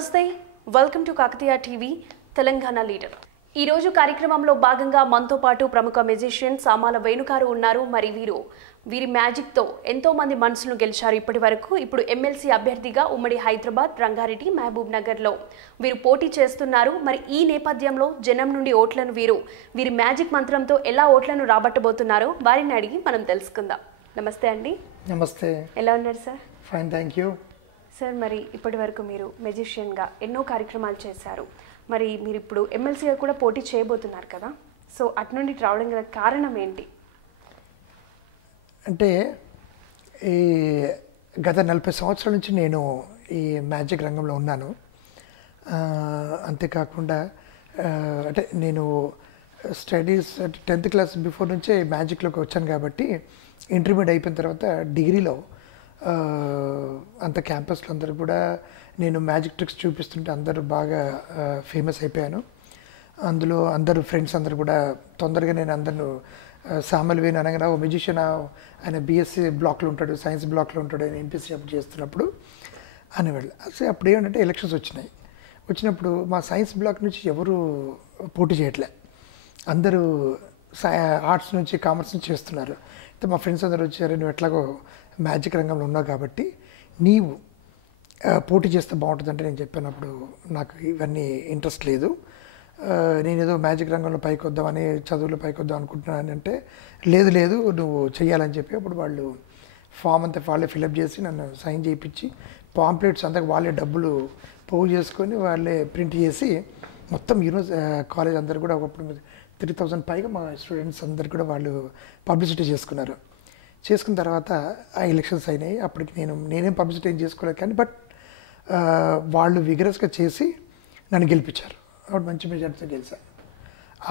నమస్తే welcome to Kakatiya TV Telangana leader. ఈ రోజు కార్యక్రమంలో భాగంగా మనతో పాటు ప్రముఖ మ్యూజిషియన్ సామాల వేణుగారు ఉన్నారు. మరి వీరి మ్యాజిక్ తో ఎంతో మంది మనసులను గెలిచారు ఇప్పటి వరకు. ఇప్పుడు ఎమ్మెల్సీ అభ్యర్థిగా ఉమ్మడి హైదరాబాద్, రంగారెడ్డి, మహబూబ్ నగర్ లో వీరు పోటీ చేస్తున్నారు. మరి ఈ నేపథ్యంలో జనం నుండి ఓట్లను వీరి మ్యాజిక్ మంత్రంతో ఎలా ఓట్లను రాబట్టబోతున్నారో వారిని అడిగి మనం తెలుసుకుందాం. నమస్తే అండి. నమస్తే. ఎలా ఉన్నారు sir? Fine, thank you sir. మరి ఇప్పటి వరకు మీరు మ్యూజిషియన్గా ఎన్నో కార్యక్రమాలు చేశారు. మరి మీరు ఇప్పుడు ఎమ్మెల్సీగా కూడా పోటీ చేయబోతున్నారు కదా, సో అటు నుండి రావడం గల కారణం ఏంటి? అంటే ఈ గత 40 సంవత్సరాల నుంచి నేను ఈ మ్యాజిక్ రంగంలో ఉన్నాను. అంతేకాకుండా అంటే నేను స్టడీస్ 10th క్లాస్ బిఫోర్ నుంచే మ్యాజిక్లోకి వచ్చాను కాబట్టి ఇంటర్మీడియట్ అయిపోయిన తర్వాత డిగ్రీలో అంత క్యాంపస్లో అందరూ కూడా నేను మ్యాజిక్ ట్రిక్స్ చూపిస్తుంటే అందరూ బాగా ఫేమస్ అయిపోయాను. అందులో అందరూ ఫ్రెండ్స్ అందరూ కూడా తొందరగా నేను అందరూ సామల్ వేణు అనగా ఓ మ్యూజిషియన్, ఆయన బీఎస్సీ బ్లాక్లో ఉంటాడు, సైన్స్ బ్లాక్లో ఉంటాడు, ఆయన ఎంపీసీ అప్పుడు చేస్తున్నప్పుడు అనేవాళ్ళు. అసలు అప్పుడు ఏమంటే ఎలక్షన్స్ వచ్చినప్పుడు మా సైన్స్ బ్లాక్ నుంచి ఎవరు పోటీ చేయట్లే, అందరూ ఆర్ట్స్ నుంచి కామర్స్ నుంచి చేస్తున్నారు. అయితే మా ఫ్రెండ్స్ అందరూ వచ్చారు, నువ్వు ఎట్లాగో మ్యాజిక్ రంగంలో ఉన్నావు కాబట్టి నీవు పోటీ చేస్తే బాగుంటుందంటే నేను చెప్పినప్పుడు నాకు ఇవన్నీ ఇంట్రెస్ట్ లేదు, నేను ఏదో మ్యాజిక్ రంగంలో పైకి వద్దామని చదువులో పైకి వద్దాం అనుకుంటున్నాను అంటే లేదు నువ్వు చెయ్యాలని చెప్పి అప్పుడు వాళ్ళు ఫామ్ అంతా వాళ్ళే ఫిలప్ చేసి నన్ను సైన్ చేయించి పాంప్లెట్స్ అంతా వాళ్ళే డబ్బులు పోగు చేసుకొని వాళ్ళే ప్రింట్ చేసి మొత్తం కాలేజ్ అందరు కూడా ఒకప్పుడు 3000 పైగా మా స్టూడెంట్స్ అందరు కూడా వాళ్ళు పబ్లిసిటీ చేసుకున్న తర్వాత ఆ ఎలక్షన్స్ అయినాయి. అప్పటికి నేనేం పబ్లిసిటీ ఏం చేసుకోలేదు కానీ బట్ వాళ్ళు విగరస్గా చేసి నన్ను గెలిపించారు. అప్పుడు మంచి మెజార్టీతో గెలిచాను.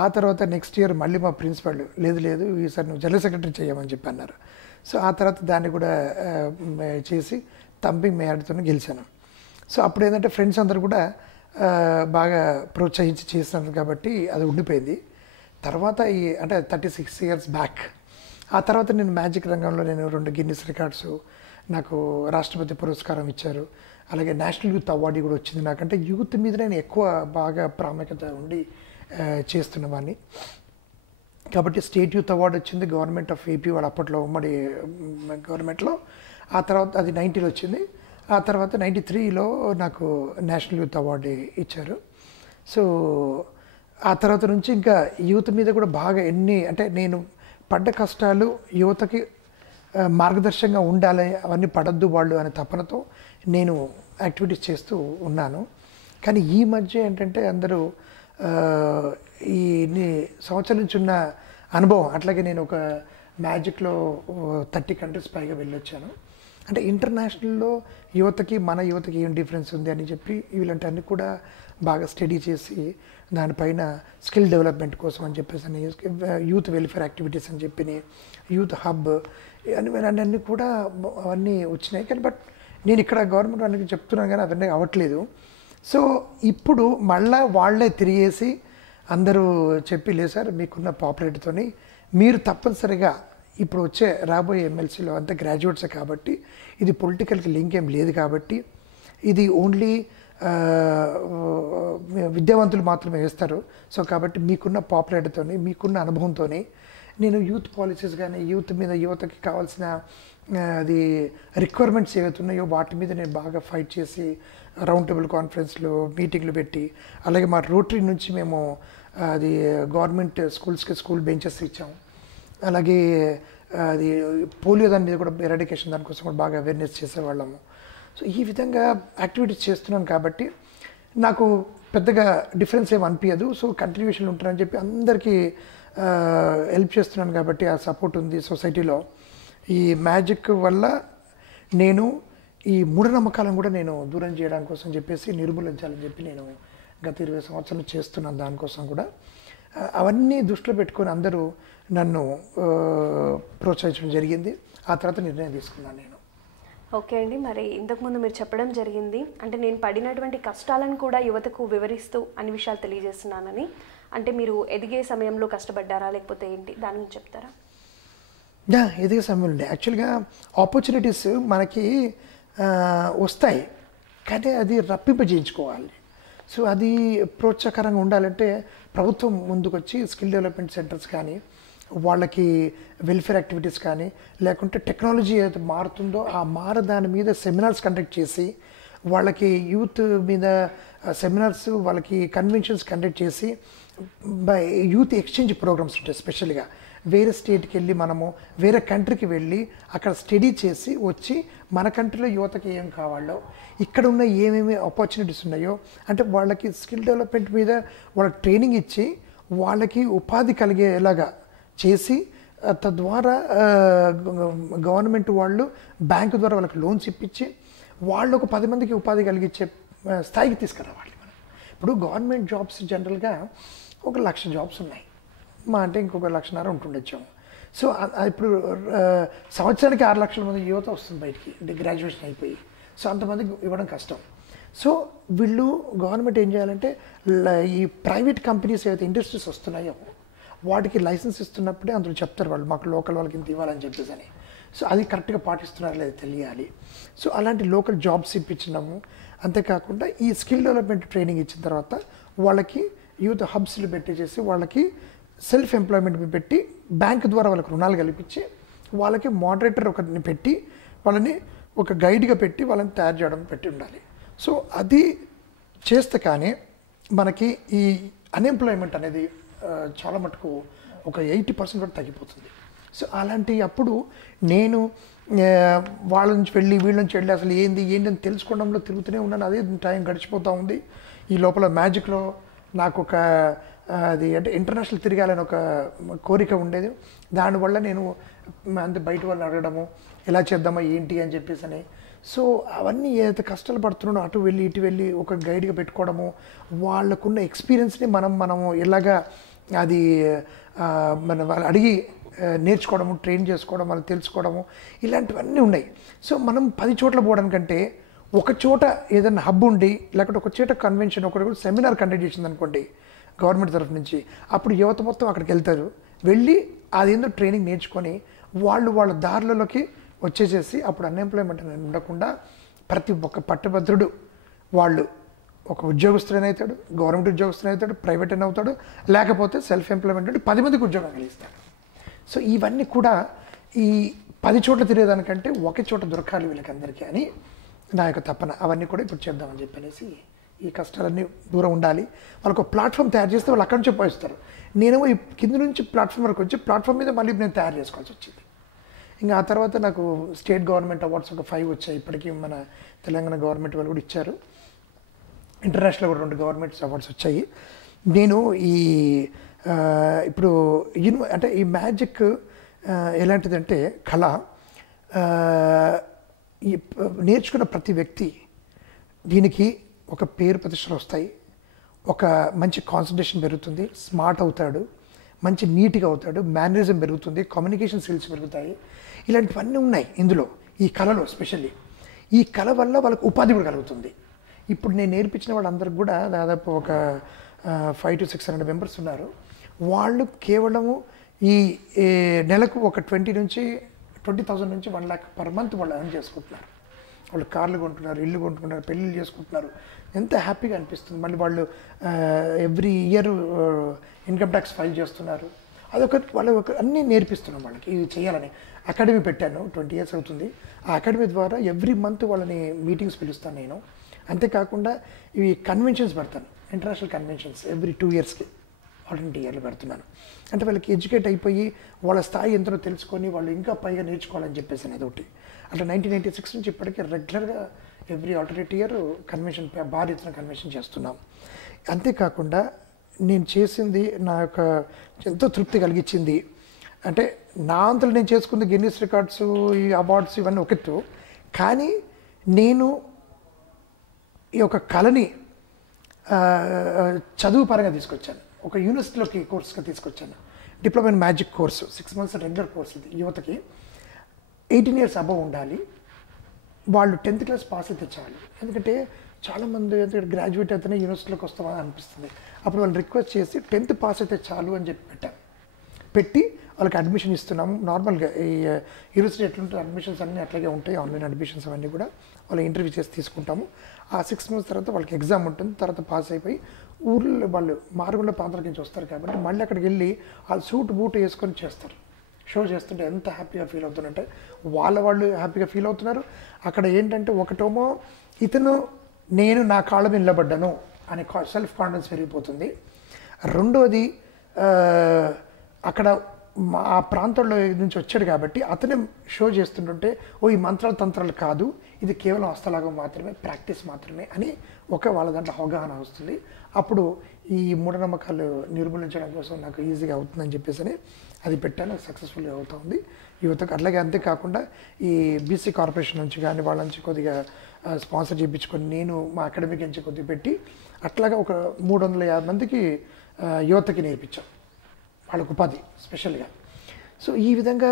ఆ తర్వాత నెక్స్ట్ ఇయర్ మళ్ళీ మా ప్రిన్సిపల్ లేదు ఈసారి నువ్వు జనరల్ సెక్రటరీ చేయమని చెప్పి అన్నారు. సో ఆ తర్వాత దాన్ని కూడా చేసి థంపింగ్ మెజార్టీతో గెలిచాను. సో అప్పుడు ఏంటంటే ఫ్రెండ్స్ అందరూ కూడా బాగా ప్రోత్సహించి చేస్తున్నారు కాబట్టి అది ఉండిపోయింది. తర్వాత అంటే 36 years బ్యాక్ ఆ తర్వాత నేను మ్యాజిక్ రంగంలో నేను 2 గిన్నిస్ రికార్డ్స్, నాకు రాష్ట్రపతి పురస్కారం ఇచ్చారు, అలాగే నేషనల్ యూత్ అవార్డు కూడా వచ్చింది. నాకంటే యూత్ మీద నేను ఎక్కువ బాగా ప్రాముఖ్యత ఉండి చేస్తున్నవాడిని కాబట్టి స్టేట్ యూత్ అవార్డు వచ్చింది గవర్నమెంట్ ఆఫ్ ఏపీ వాళ్ళు అప్పట్లో ఉమ్మడి గవర్నమెంట్లో. ఆ తర్వాత అది 90లో వచ్చింది. ఆ తర్వాత 93లో నాకు నేషనల్ యూత్ అవార్డు ఇచ్చారు. సో ఆ తర్వాత నుంచి ఇంకా యూత్ మీద కూడా బాగా అంటే నేను పడ్డ కష్టాలు యువతకి మార్గదర్శకంగా ఉండాలి, అవన్నీ పడద్దు వాళ్ళు అనే తపనతో నేను యాక్టివిటీస్ చేస్తూ ఉన్నాను. కానీ ఈ మధ్య ఏంటంటే అందరూ ఈ సంవత్సరం నుంచి ఉన్న అనుభవం, అట్లాగే నేను ఒక మ్యాజిక్లో 30 కంట్రీస్ పైగా వెళ్ళొచ్చాను. అంటే ఇంటర్నేషనల్లో మన యువతకి ఏం డిఫరెన్స్ ఉంది అని చెప్పి వీళ్ళంటే కూడా బాగా స్టడీ చేసి దానిపైన స్కిల్ డెవలప్మెంట్ కోసం అని చెప్పేసి యూత్ వెల్ఫేర్ యాక్టివిటీస్ అని చెప్పి యూత్ హబ్ అన్నీ కూడా అవన్నీ వచ్చినాయి. కానీ బట్ నేను ఇక్కడ గవర్నమెంట్ వాళ్ళకి చెప్తున్నాను కానీ అవన్నీ అవ్వట్లేదు. సో ఇప్పుడు మళ్ళీ వాళ్ళే తిరిగేసి అందరూ చెప్పి లేదు సార్ మీకున్న పాపులారిటీతో మీరు తప్పనిసరిగా ఇప్పుడు రాబోయే ఎమ్మెల్సీలో అంతా గ్రాడ్యుయేట్సే కాబట్టి ఇది పొలిటికల్కి లింక్ ఏం లేదు కాబట్టి ఇది ఓన్లీ విద్యావంతులు మాత్రమే వేస్తారు. సో కాబట్టి మీకున్న పాపులారిటీతో మీకున్న అనుభవంతో నేను యూత్ పాలసీస్ కానీ యువతకి కావాల్సిన అది రిక్వైర్మెంట్స్ ఏవైతే ఉన్నాయో వాటి మీద నేను బాగా ఫైట్ చేసి రౌండ్ టేబుల్ కాన్ఫరెన్స్లు మీటింగ్లు పెట్టి, అలాగే మా రోటరీ నుంచి మేము అది గవర్నమెంట్ స్కూల్స్కి స్కూల్ బెంచెస్ ఇచ్చాము. అలాగే అది పోలియో దాని మీద కూడా ఎరాడికేషన్ దానికోసం కూడా బాగా అవేర్నెస్ చేసేవాళ్ళము. సో ఈ విధంగా యాక్టివిటీస్ చేస్తున్నాను కాబట్టి నాకు పెద్దగా డిఫరెన్స్ ఏమి అనిపించదు. సో కంటిన్యూషన్ ఉంటారని చెప్పి అందరికీ హెల్ప్ చేస్తున్నాను కాబట్టి ఆ సపోర్ట్ ఉంది సొసైటీలో. ఈ మ్యాజిక్ వల్ల నేను ఈ మూఢనమ్మకాలను కూడా నేను దూరం చేయడం కోసం చెప్పేసి నిర్మూలించాలని చెప్పి నేను గత 20 సంవత్సరాలు చేస్తున్నాను. దానికోసం కూడా అవన్నీ దృష్టిలో పెట్టుకొని అందరూ నన్ను ప్రోత్సహించడం జరిగింది. ఆ తర్వాత నిర్ణయం తీసుకున్నాను నేను. ఓకే అండి. మరి ఇంతకుముందు మీరు చెప్పడం జరిగింది అంటే నేను పడినటువంటి కష్టాలను కూడా యువతకు వివరిస్తూ అన్ని విషయాలు తెలియజేస్తున్నానని. అంటే మీరు ఎదిగే సమయంలో కష్టపడ్డారా లేకపోతే ఏంటి, దాని గురించి చెప్తారా? ఎదిగే సమయంలో యాక్చువల్గా ఆపర్చునిటీస్ మనకి వస్తాయి కానీ అది రప్పింపజేయించుకోవాలి. సో అది ప్రోత్సాహకరంగా ఉండాలంటే ప్రభుత్వం ముందుకొచ్చి స్కిల్ డెవలప్మెంట్ సెంటర్స్ కానీ, వాళ్ళకి వెల్ఫేర్ యాక్టివిటీస్ కానీ, లేకుంటే టెక్నాలజీ ఏదైతే మారుతుందో ఆ దాని మీద సెమినార్స్ కండక్ట్ చేసి, వాళ్ళకి యూత్ మీద సెమినార్స్, వాళ్ళకి కన్వెన్షన్స్ కండక్ట్ చేసి, యూత్ ఎక్స్చేంజ్ ప్రోగ్రామ్స్ ఉంటాయి. స్పెషల్గా వేరే స్టేట్కి వెళ్ళి మనము వేరే కంట్రీకి వెళ్ళి అక్కడ స్టడీ చేసి వచ్చి మన కంట్రీలో యువతకి ఏం కావాలో, ఇక్కడ ఉన్న ఏమేమి ఆపర్చునిటీస్ ఉన్నాయో, అంటే వాళ్ళకి స్కిల్ డెవలప్మెంట్ మీద వాళ్ళకి ట్రైనింగ్ ఇచ్చి వాళ్ళకి ఉపాధి కలిగేలాగా చేసి, తద్వారా గవర్నమెంట్ వాళ్ళు బ్యాంకు ద్వారా వాళ్ళకి లోన్స్ ఇప్పించి వాళ్ళు ఒక 10 మందికి ఉపాధి కలిగించే స్థాయికి తీసుకురావాలి మనం. ఇప్పుడు గవర్నమెంట్ జాబ్స్ జనరల్గా 1,00,000 జాబ్స్ ఉన్నాయి, మా అంటే ఇంకొక 1,50,000 ఉంటుండొచ్చాము. సో ఇప్పుడు సంవత్సరానికి 6 లక్షల మంది యువత వస్తుంది బయటికి, అంటే గ్రాడ్యుయేషన్ అయిపోయి. సో అంతమందికి ఇవ్వడం కష్టం. సో వీళ్ళు గవర్నమెంట్ ఏం చేయాలంటే ఈ ప్రైవేట్ కంపెనీస్ ఏవైతే ఇండస్ట్రీస్ వస్తున్నాయో వాటికి లైసెన్స్ ఇస్తున్నప్పుడే అందులో చెప్తారు వాళ్ళు, మాకు లోకల్ వాళ్ళకి ఇంత ఇవ్వాలని చెప్పేసి అని. సో అది కరెక్ట్గా పాటిస్తున్నారో లేదో తెలియాలి. సో అలాంటి లోకల్ జాబ్స్ ఇప్పించినాము. అంతేకాకుండా ఈ స్కిల్ డెవలప్మెంట్ ట్రైనింగ్ ఇచ్చిన తర్వాత వాళ్ళకి యూత్ హబ్స్లు పెట్టేసి వాళ్ళకి సెల్ఫ్ ఎంప్లాయ్మెంట్ పెట్టి బ్యాంక్ ద్వారా వాళ్ళకి రుణాలు కల్పించి వాళ్ళకి మోడరేటర్ ఒకరిని పెట్టి వాళ్ళని ఒక గైడ్గా పెట్టి వాళ్ళని తయారు చేయడం పెట్టి ఉండాలి. సో అది చేస్తే కానీ మనకి ఈ అన్ఎంప్లాయ్మెంట్ అనేది చాలా మటుకు ఒక 80% వరకు తగ్గిపోతుంది. సో అలాంటి అప్పుడు నేను వాళ్ళ నుంచి వెళ్ళి వీళ్ళ నుంచి వెళ్ళి అసలు ఏంది అని తెలుసుకోవడంలో తిరుగుతూనే ఉన్నాను. అదే టైం గడిచిపోతూ ఉంది. ఈ లోపల మ్యాజిక్లో నాకు ఒక అది అంటే ఇంటర్నేషనల్ తిరగాలని ఒక కోరిక ఉండేది. దానివల్ల నేను అంతే బయట వాళ్ళని అడగడము, ఎలా చేద్దామా ఏంటి అని చెప్పేసి అని. సో అవన్నీ ఏదైతే కష్టాలు పడుతున్నాడో అటు వెళ్ళి ఇటు వెళ్ళి ఒక గైడ్గా పెట్టుకోవడము, వాళ్ళకున్న ఎక్స్పీరియన్స్ని మనము ఎలాగా అది మన వాళ్ళు అడిగి నేర్చుకోవడము, ట్రైన్ చేసుకోవడం, వాళ్ళు తెలుసుకోవడము, ఇలాంటివన్నీ ఉన్నాయి. సో మనం 10 చోట్ల పోవడానికంటే ఒక చోట ఏదైనా హబ్ ఉండి, లేకపోతే ఒక చోట కన్వెన్షన్, ఒకటి సెమినార్ కండక్ట్ చేసింది అనుకోండి గవర్నమెంట్ తరఫు నుంచి, అప్పుడు యువత మొత్తం అక్కడికి వెళ్తారు. వెళ్ళి అదేందో ట్రైనింగ్ నేర్చుకొని వాళ్ళ దారులలోకి వచ్చేసేసి అప్పుడు అన్ఎంప్లాయ్మెంట్ అనేది ఉండకుండా ప్రతి ఒక్క పట్టభద్రుడు వాళ్ళు ఒక ఉద్యోగస్తుడైన అవుతాడు, గవర్నమెంట్ ఉద్యోగస్తుడైన అవుతాడు, ప్రైవేట్ అయిన అవుతాడు, లేకపోతే సెల్ఫ్ ఎంప్లాయ్మెంట్ అంటే 10 మందికి ఉద్యోగం కలిగిస్తాడు. సో ఇవన్నీ కూడా ఈ 10 చోట్ల తిరిగేదానికంటే ఒకే చోట దొరకాలి వీళ్ళకందరికీ అని నా యొక్క తపన. అవన్నీ కూడా ఇప్పుడు చేద్దామని చెప్పనేసి ఈ కష్టాలన్నీ దూరం ఉండాలి. వాళ్ళకు ప్లాట్ఫామ్ తయారు చేస్తే వాళ్ళు అక్కడి నుంచి పోయిస్తారు. నేనేమో ఈ కింద నుంచి ప్లాట్ఫామ్ వరకు వచ్చి ప్లాట్ఫామ్ మీద మళ్ళీ నేను తయారు చేసుకోవాల్సి వచ్చింది. ఇంకా ఆ తర్వాత నాకు స్టేట్ గవర్నమెంట్ అవార్డ్స్ ఒక 5 వచ్చాయి. ఇప్పటికీ మన తెలంగాణ గవర్నమెంట్ వాళ్ళు కూడా ఇచ్చారు. ఇంటర్నేషనల్ కూడా 2 గవర్నమెంట్స్ అవార్డ్స్ వచ్చాయి. నేను ఈ ఇప్పుడు అంటే ఈ మ్యాజిక్ ఎలాంటిదంటే కళ, ఈ నేర్చుకున్న ప్రతి వ్యక్తి దీనికి ఒక పేరు ప్రతిష్టలు వస్తాయి, ఒక మంచి కాన్సన్ట్రేషన్ పెరుగుతుంది, స్మార్ట్ అవుతాడు, మంచి నీట్గా అవుతాడు, మేనరిజం పెరుగుతుంది, కమ్యూనికేషన్ స్కిల్స్ పెరుగుతాయి. ఇలాంటివన్నీ ఉన్నాయి ఇందులో, ఈ కళలో స్పెషల్లీ. ఈ కళ వల్ల వాళ్ళకు ఉపాధి కూడా కలుగుతుంది. ఇప్పుడు నేను నేర్పించిన వాళ్ళందరికీ కూడా దాదాపు ఒక 500 to 600 మెంబర్స్ ఉన్నారు. వాళ్ళు కేవలము ఈ నెలకు ఒక 20,000 నుంచి 1 lakh పర్ మంత్ వాళ్ళు ఎర్న్ చేసుకుంటున్నారు. వాళ్ళు కార్లు కొంటున్నారు, ఇల్లు కొంటున్నారు, పెళ్ళిళ్ళు చేసుకుంటున్నారు. ఎంత హ్యాపీగా అనిపిస్తుంది. మళ్ళీ వాళ్ళు every year income tax file చేస్తున్నారు. వాళ్ళు అన్నీ నేర్పిస్తున్నాం వాళ్ళకి. ఇది చేయాలని అకాడమీ పెట్టాను, 20 years అవుతుంది. ఆ అకాడమీ ద్వారా ఎవ్రీ మంత్ వాళ్ళని మీటింగ్స్ పిలుస్తాను నేను. అంతేకాకుండా ఇవి కన్వెన్షన్స్ పెడతాను, ఇంటర్నేషనల్ కన్వెన్షన్స్ ఎవ్రీ 2 yearsకి, ఆల్టర్నేట్ ఇయర్లు పెడుతున్నాను. అంటే వాళ్ళకి ఎడ్యుకేట్ అయిపోయి వాళ్ళ స్థాయి ఎంతో తెలుసుకొని వాళ్ళు ఇంకా పైగా నేర్చుకోవాలని చెప్పేసి అనేది ఒకటి. అట్లా 1996 నుంచి ఇప్పటికీ రెగ్యులర్గా ఎవ్రీ ఆల్టర్నేట్ ఇయర్ కన్వెన్షన్, భారీ ఎత్తున కన్వెన్షన్ చేస్తున్నాం. అంతేకాకుండా నేను చేసింది నా యొక్క ఎంతో తృప్తి కలిగించింది. అంటే నా అంతలో నేను చేసుకుంది గిన్నీస్ రికార్డ్స్, ఈ అవార్డ్స్ ఇవన్నీ ఒకటి, కానీ నేను ఈ యొక్క కళని చదువు పరంగా తీసుకొచ్చాను. ఒక యూనివర్సిటీలోకి కోర్సుగా తీసుకొచ్చాను. Diploma in magic course, 6 months regular course. ఇది యువతకి 18 years అబవ్ ఉండాలి, వాళ్ళు 10th class పాస్ అయితే చాలు. ఎందుకంటే చాలామంది గ్రాడ్యుయేట్ అయితేనే యూనివర్సిటీలోకి వస్తామని అనిపిస్తుంది. అప్పుడు వాళ్ళు రిక్వెస్ట్ చేసి 10th పాస్ అయితే చాలు అని చెప్పి పెట్టి వాళ్ళకి అడ్మిషన్ ఇస్తున్నాము. నార్మల్గా ఈ యూనివర్సిటీ ఎట్లుంటే అడ్మిషన్స్ అన్నీ అట్లాగే ఉంటాయి, ఆన్లైన్ అడ్మిషన్స్ అవన్నీ కూడా వాళ్ళు ఇంటర్వ్యూ చేసి తీసుకుంటాము. ఆ 6 months తర్వాత వాళ్ళకి ఎగ్జామ్ ఉంటుంది. తర్వాత పాస్ అయిపోయి ఊర్లో వాళ్ళు మారుగుండ ప్రాంతాల నుంచి వస్తారు కాబట్టి మళ్ళీ అక్కడికి వెళ్ళి వాళ్ళు సూట్ బూట్ వేసుకొని చేస్తారు. షో చేస్తుంటే ఎంత హ్యాపీగా ఫీల్ అవుతుందంటే వాళ్ళు హ్యాపీగా ఫీల్ అవుతున్నారు. అక్కడ ఏంటంటే ఒకటేమో ఇతను నేను నా కాళ్ళ మీద నిలబడ్డాను అనే సెల్ఫ్ కాన్ఫిడెన్స్ పెరిగిపోతుంది. రెండోది అక్కడ ఆ ప్రాంతంలో నుంచి వచ్చాడు కాబట్టి అతనే షో చేస్తుంటుంటే ఈ మంత్రాలు తంత్రాలు కాదు, ఇది కేవలం హస్తలాగం మాత్రమే, ప్రాక్టీస్ మాత్రమే అని వాళ్ళ దాంట్లో అవగాహన వస్తుంది. అప్పుడు ఈ మూఢనమ్మకాలు నిర్మూలించడం కోసం నాకు ఈజీగా అవుతుందని చెప్పేసి అది పెట్టాను. సక్సెస్ఫుల్గా అవుతుంది యువతకు. అట్లాగే అంతేకాకుండా ఈ బీసీ కార్పొరేషన్ నుంచి కానీ వాళ్ళ నుంచి కొద్దిగా స్పాన్సర్ చేయించుకొని నేను మా అకాడమిక్ నుంచి కొద్దిగా పెట్టి అట్లాగా ఒక 350 మందికి యువతకి నేర్పించాం, వాళ్ళకు ఉపాధి స్పెషల్గా. సో ఈ విధంగా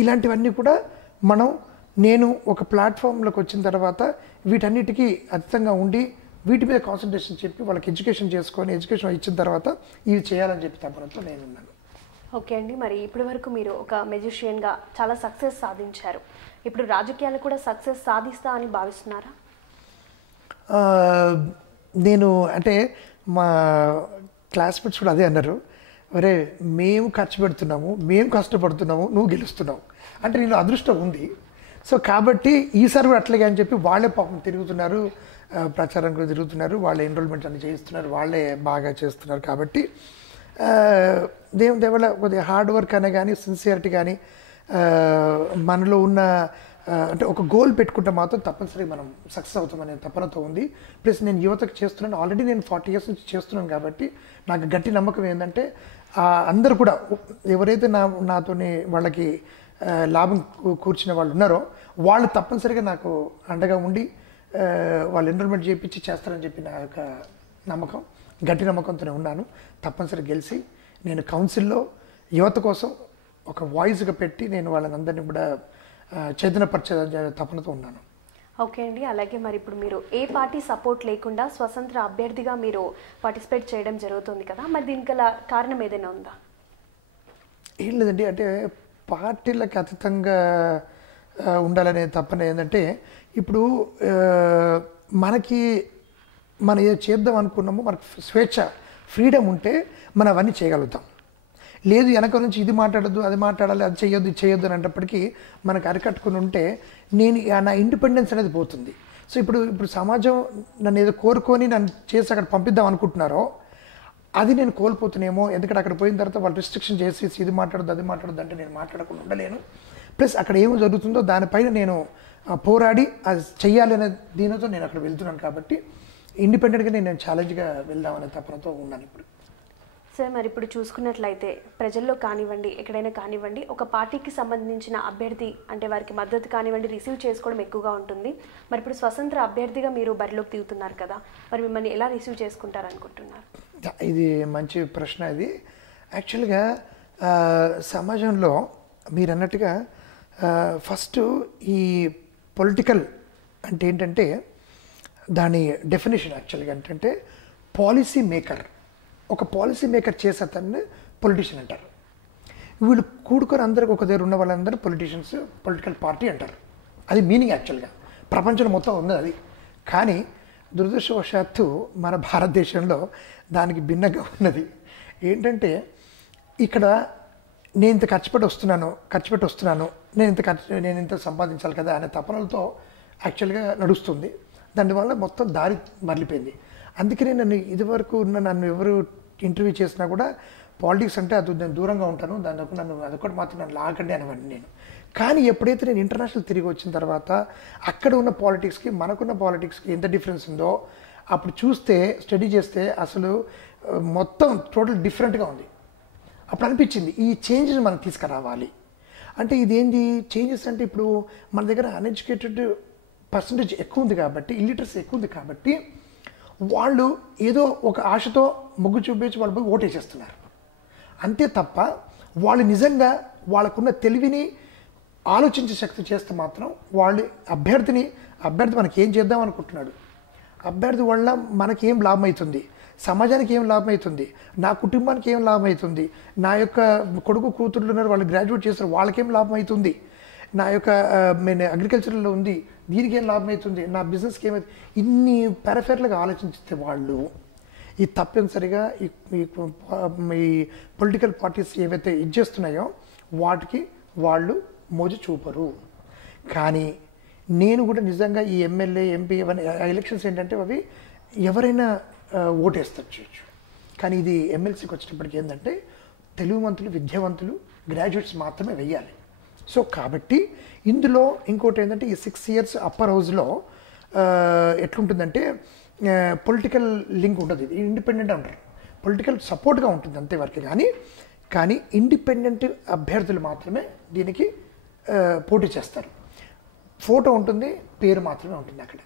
ఇలాంటివన్నీ కూడా నేను ఒక ప్లాట్ఫామ్లోకి వచ్చిన తర్వాత వీటన్నిటికీ అతీతంగా ఉండి వీటి మీద కాన్సన్ట్రేషన్ చెప్పి వాళ్ళకి ఎడ్యుకేషన్ ఇచ్చిన తర్వాత ఇవి చేయాలని చెప్పి తప్పనతో నేనున్నాను. ఓకే అండి, మరి ఇప్పటి వరకు మీరు ఒక మెజిషియన్గా చాలా సక్సెస్ సాధించారు. ఇప్పుడు రాజకీయాలు కూడా సక్సెస్ సాధిస్తా అని భావిస్తున్నారా? నేను అంటే మా క్లాస్మేట్స్ కూడా అదే అన్నారు, అరే మేము ఖర్చు పెడుతున్నాము, మేము కష్టపడుతున్నాము, నువ్వు గెలుస్తున్నావు అంటే నేను అదృష్టం ఉంది. సో కాబట్టి ఈసారి కూడా అట్లాగే అని చెప్పి వాళ్ళే పాపం తిరుగుతున్నారు, ప్రచారం కూడా తిరుగుతున్నారు, వాళ్ళే ఎన్రోల్మెంట్స్ అన్ని చేయిస్తున్నారు, వాళ్ళే బాగా చేస్తున్నారు. కాబట్టి దేవుళ్ళ కొద్దిగా హార్డ్ వర్క్ అనే కానీ సిన్సియారిటీ కానీ మనలో ఉన్న అంటే ఒక గోల్ పెట్టుకుంటే మాత్రం తప్పనిసరిగా మనం సక్సెస్ అవుతామనే తపనతో ఉంది. ప్లస్ నేను యువతకు చేస్తున్నాను, ఆల్రెడీ నేను 40 years నుంచి చేస్తున్నాను కాబట్టి నాకు గట్టి నమ్మకం ఏంటంటే అందరూ కూడా ఎవరైతే నాతోని వాళ్ళకి లాభం కూర్చునే వాళ్ళు ఉన్నారో వాళ్ళు తప్పనిసరిగా నాకు అండగా ఉండి వాళ్ళు ఎన్రోల్మెంట్ చేయించి చేస్తారని చెప్పి నా యొక్క నమ్మకం, గట్టి నమ్మకంతోనే ఉన్నాను. తప్పనిసరిగా గెలిచి నేను కౌన్సిల్లో యువత కోసం ఒక వాయిస్గా పెట్టి నేను వాళ్ళని అందరినీ కూడా చైతన్యపరిచే తపనతో ఉన్నాను. ఓకే అండి, అలాగే మరి ఇప్పుడు మీరు ఏ పార్టీ సపోర్ట్ లేకుండా స్వతంత్ర అభ్యర్థిగా మీరు పార్టిసిపేట్ చేయడం జరుగుతుంది కదా, మరి దీనికి గల కారణం ఏదైనా ఉందా? ఏం లేదండి, అంటే పార్టీలకు అతీతంగా ఉండాలనే తపన ఏంటంటే ఇప్పుడు మనం ఏదో చేద్దాం అనుకున్నామో మనకు స్వేచ్ఛ ఫ్రీడమ్ ఉంటే మనం అవన్నీ చేయగలుగుతాం. లేదు వెనక నుంచి ఇది మాట్లాడద్దు, అది మాట్లాడాలి, అది చేయొద్దు, ఇది చేయొద్దు అనేటప్పటికీ మనకు అరికట్టుకుని ఉంటే నా ఇండిపెండెన్స్ అనేది పోతుంది. సో ఇప్పుడు సమాజం నన్ను ఏదో కోరుకొని నన్ను చేసి అక్కడ పంపిద్దాం అనుకుంటున్నారో అది నేను కోల్పోతున్నామో. ఎందుకంటే అక్కడ పోయిన తర్వాత వాళ్ళు రిస్ట్రిక్షన్ చేసి ఇది మాట్లాడద్దు, అది మాట్లాడద్దు అంటే నేను మాట్లాడకుండా ఉండలేను. ప్లస్ అక్కడ ఏమో జరుగుతుందో దానిపైన నేను పోరాడి అది చెయ్యాలి అనే దీనితో నేను అక్కడ వెళ్తున్నాను. కాబట్టి ఇండిపెండెంట్గా నేను ఛాలెంజ్గా వెళ్దామనే తపనతో ఉన్నాను ఇప్పుడు. సార్, మరి ఇప్పుడు చూసుకున్నట్లయితే ప్రజల్లో కానివ్వండి, ఎక్కడైనా కానివ్వండి, ఒక పార్టీకి సంబంధించిన అభ్యర్థి అంటే వారికి మద్దతు కానివ్వండి రిసీవ్ చేసుకోవడం ఎక్కువగా ఉంటుంది. మరి ఇప్పుడు స్వతంత్ర అభ్యర్థిగా మీరు బరిలోకి దిగుతున్నారు కదా, మరి మిమ్మల్ని ఎలా రిసీవ్ చేసుకుంటారు అనుకుంటున్నారు? ఇది మంచి ప్రశ్న. ఇది యాక్చువల్గా సమాజంలో మీరు అన్నట్టుగా ఫస్ట్ ఈ పొలిటికల్ అంటే ఏంటంటే దాని డెఫినేషన్ యాక్చువల్గా ఏంటంటే పాలసీ మేకర్. ఒక పాలసీ మేకర్ చేసే అతన్ని పొలిటీషియన్ అంటారు. వీళ్ళు కూడుకొని అందరికి ఒక దగ్గర ఉన్న వాళ్ళందరూ పొలిటీషియన్స్, పొలిటికల్ పార్టీ అంటారు. అది మీనింగ్ యాక్చువల్గా ప్రపంచం మొత్తం ఉంది అది. కానీ దురదృష్టవశాత్తు మన భారతదేశంలో దానికి భిన్నంగా ఉన్నది. ఏంటంటే ఇక్కడ నేను ఇంత ఖర్చు పెట్టి వస్తున్నాను, నేను ఇంత సంపాదించాలి కదా అనే తపనలతో యాక్చువల్గా నడుస్తుంది. దానివల్ల మొత్తం దారి మరలిపోయింది. అందుకనే ఇదివరకు నన్ను ఎవరు ఇంటర్వ్యూ చేసినా కూడా పాలిటిక్స్ అంటే అది నేను దూరంగా ఉంటాను, అదొకటి మాత్రం నన్ను లాగండి అనేవాడిని నేను. కానీ ఎప్పుడైతే నేను ఇంటర్నేషనల్ తిరిగి వచ్చిన తర్వాత అక్కడ ఉన్న పాలిటిక్స్కి మనకున్న పాలిటిక్స్కి ఎంత డిఫరెన్స్ ఉందో అప్పుడు స్టడీ చేస్తే అసలు మొత్తం టోటల్ డిఫరెంట్గా ఉంది. అప్పుడు అనిపించింది ఈ చేంజెస్ మనం తీసుకురావాలి. అంటే ఇదేంటి చేంజెస్ అంటే ఇప్పుడు మన దగ్గర అన్ఎడ్యుకేటెడ్ పర్సంటేజ్ ఎక్కువ ఉంది కాబట్టి, ఇల్లిటరసీ ఎక్కువ ఉంది కాబట్టి వాళ్ళు ఏదో ఒక ఆశతో మొగ్గు చూపించి వాళ్ళు పోయి ఓటేసేస్తున్నారు. అంతే తప్ప వాళ్ళు నిజంగా వాళ్ళకున్న తెలివిని ఆలోచించే శక్తి చేస్తే మాత్రం వాళ్ళు అభ్యర్థి మనకి ఏం చేద్దాం అనుకుంటున్నాడు, అభ్యర్థి వల్ల మనకేం లాభం అవుతుంది, సమాజానికి ఏం లాభం అవుతుంది, నా కుటుంబానికి ఏం లాభం అవుతుంది, నా యొక్క కొడుకు కూతుర్లు ఉన్నారు వాళ్ళు గ్రాడ్యుయేట్ చేస్తారు వాళ్ళకేం లాభం అవుతుంది, నా యొక్క నేను అగ్రికల్చర్లో ఉంది దీనికి ఏం లాభం అవుతుంది, నా బిజినెస్కి ఏమైతుంది, ఇన్ని పెరఫెర్లుగా ఆలోచించితే వాళ్ళు ఈ తప్పనిసరిగా ఈ పొలిటికల్ పార్టీస్ ఏవైతే ఇచ్చేస్తున్నాయో వాటికి వాళ్ళు మోజు చూపరు. కానీ నేను కూడా నిజంగా ఈ ఎమ్మెల్యే ఎంపీ అవన్నీ ఎలక్షన్స్ ఏంటంటే అవి ఎవరైనా ఓటేస్తారు చేయొచ్చు. కానీ ఇది ఎమ్మెల్సీకి వచ్చేటప్పటికి ఏంటంటే తెలుగు మంత్రులు విద్యావంతులు గ్రాడ్యుయేట్స్ మాత్రమే వెయ్యాలి. సో కాబట్టి ఇందులో ఇంకోటి ఏంటంటే ఈ 6 years అప్పర్ హౌస్లో ఎట్లుంటుందంటే పొలిటికల్ లింక్ ఉంటుంది, ఇది ఇండిపెండెంట్ అంటారు, పొలిటికల్ సపోర్ట్గా ఉంటుంది అంతేవరకు. కానీ ఇండిపెండెంట్ అభ్యర్థులు మాత్రమే దీనికి పోటీ చేస్తారు. ఫోటో ఉంటుంది, పేరు మాత్రమే ఉంటుంది అక్కడ,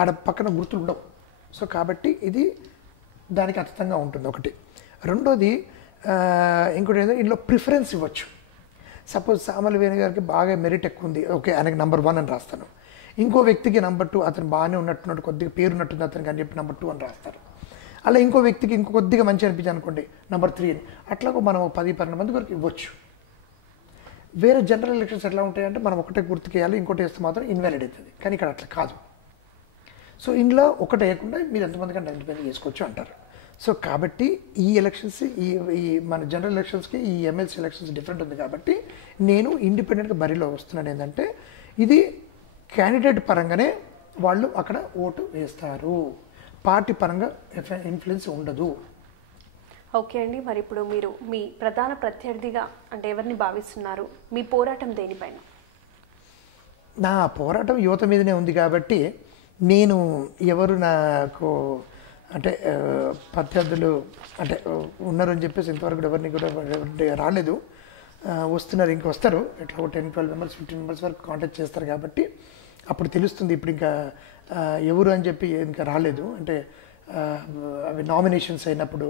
ఆడ పక్కన గుర్తులు ఉండవు. సో కాబట్టి ఇది దానికి అతీతంగా ఉంటుంది ఒకటి. రెండోది ఇంకోటి ఏంటంటే ఇందులో ప్రిఫరెన్స్ ఇవ్వచ్చు. సపోజ్ సామలవేణి గారికి బాగా మెరిట్ ఎక్కువ ఉంది, ఓకే ఆయనకి నెంబర్ 1 అని రాస్తాను. ఇంకో వ్యక్తికి నెంబర్ 2, అతను బాగానే ఉన్నట్టున్నట్టు కొద్దిగా పేరు ఉన్నట్టుంది అతనికి అని చెప్పి నెంబర్ 2 అని రాస్తారు. అలా ఇంకో వ్యక్తికి ఇంకో కొద్దిగా మంచి అనిపించి అనుకోండి నెంబర్ 3 అని. అట్లా మనం 10-12 మంది వరకు ఇవ్వచ్చు. వేరే జనరల్ ఎలక్షన్స్ ఎట్లా ఉంటాయంటే మనం ఒకటే గుర్తుకు వేయాలి, ఇంకోటి వేస్తే మాత్రం ఇన్వాలిడ్ అవుతుంది. కానీ ఇక్కడ అట్లా కాదు. సో ఇందులో ఒకటి వేయకుండా మీరు ఎంతమంది కంటే ఎంతమంది వేసుకోవచ్చు అంటారు. సో కాబట్టి ఈ ఎలక్షన్స్ ఈ మన జనరల్ ఎలక్షన్స్కి ఈ ఎమ్మెల్సీ ఎలక్షన్స్ డిఫరెంట్ ఉంది. కాబట్టి నేను ఇండిపెండెంట్గా బరిలో వస్తున్నాను. ఏంటంటే ఇది క్యాండిడేట్ పరంగానే వాళ్ళు అక్కడ ఓటు వేస్తారు, పార్టీ పరంగా ఇన్ఫ్లుయెన్స్ ఉండదు. ఓకే అండి, మరి ఇప్పుడు మీరు మీ ప్రధాన ప్రత్యర్థిగా అంటే ఎవరిని భావిస్తున్నారు? మీ పోరాటం దేనిపైన? నా పోరాటం యువత మీదనే ఉంది. కాబట్టి నేను ఎవరు నాకు అంటే ప్రత్యర్థులు అంటే ఉన్నారు అని చెప్పేసి ఇంతవరకు ఎవరిని కూడా రాలేదు. వస్తున్నారు, ఇంక వస్తారు. ఎట్లా 10-12 members 15 members వరకు కాంటాక్ట్ చేస్తారు. కాబట్టి అప్పుడు తెలుస్తుంది. ఇప్పుడు ఇంకా ఎవరు అని చెప్పి ఇంకా రాలేదు. అంటే అవి నామినేషన్స్ అయినప్పుడు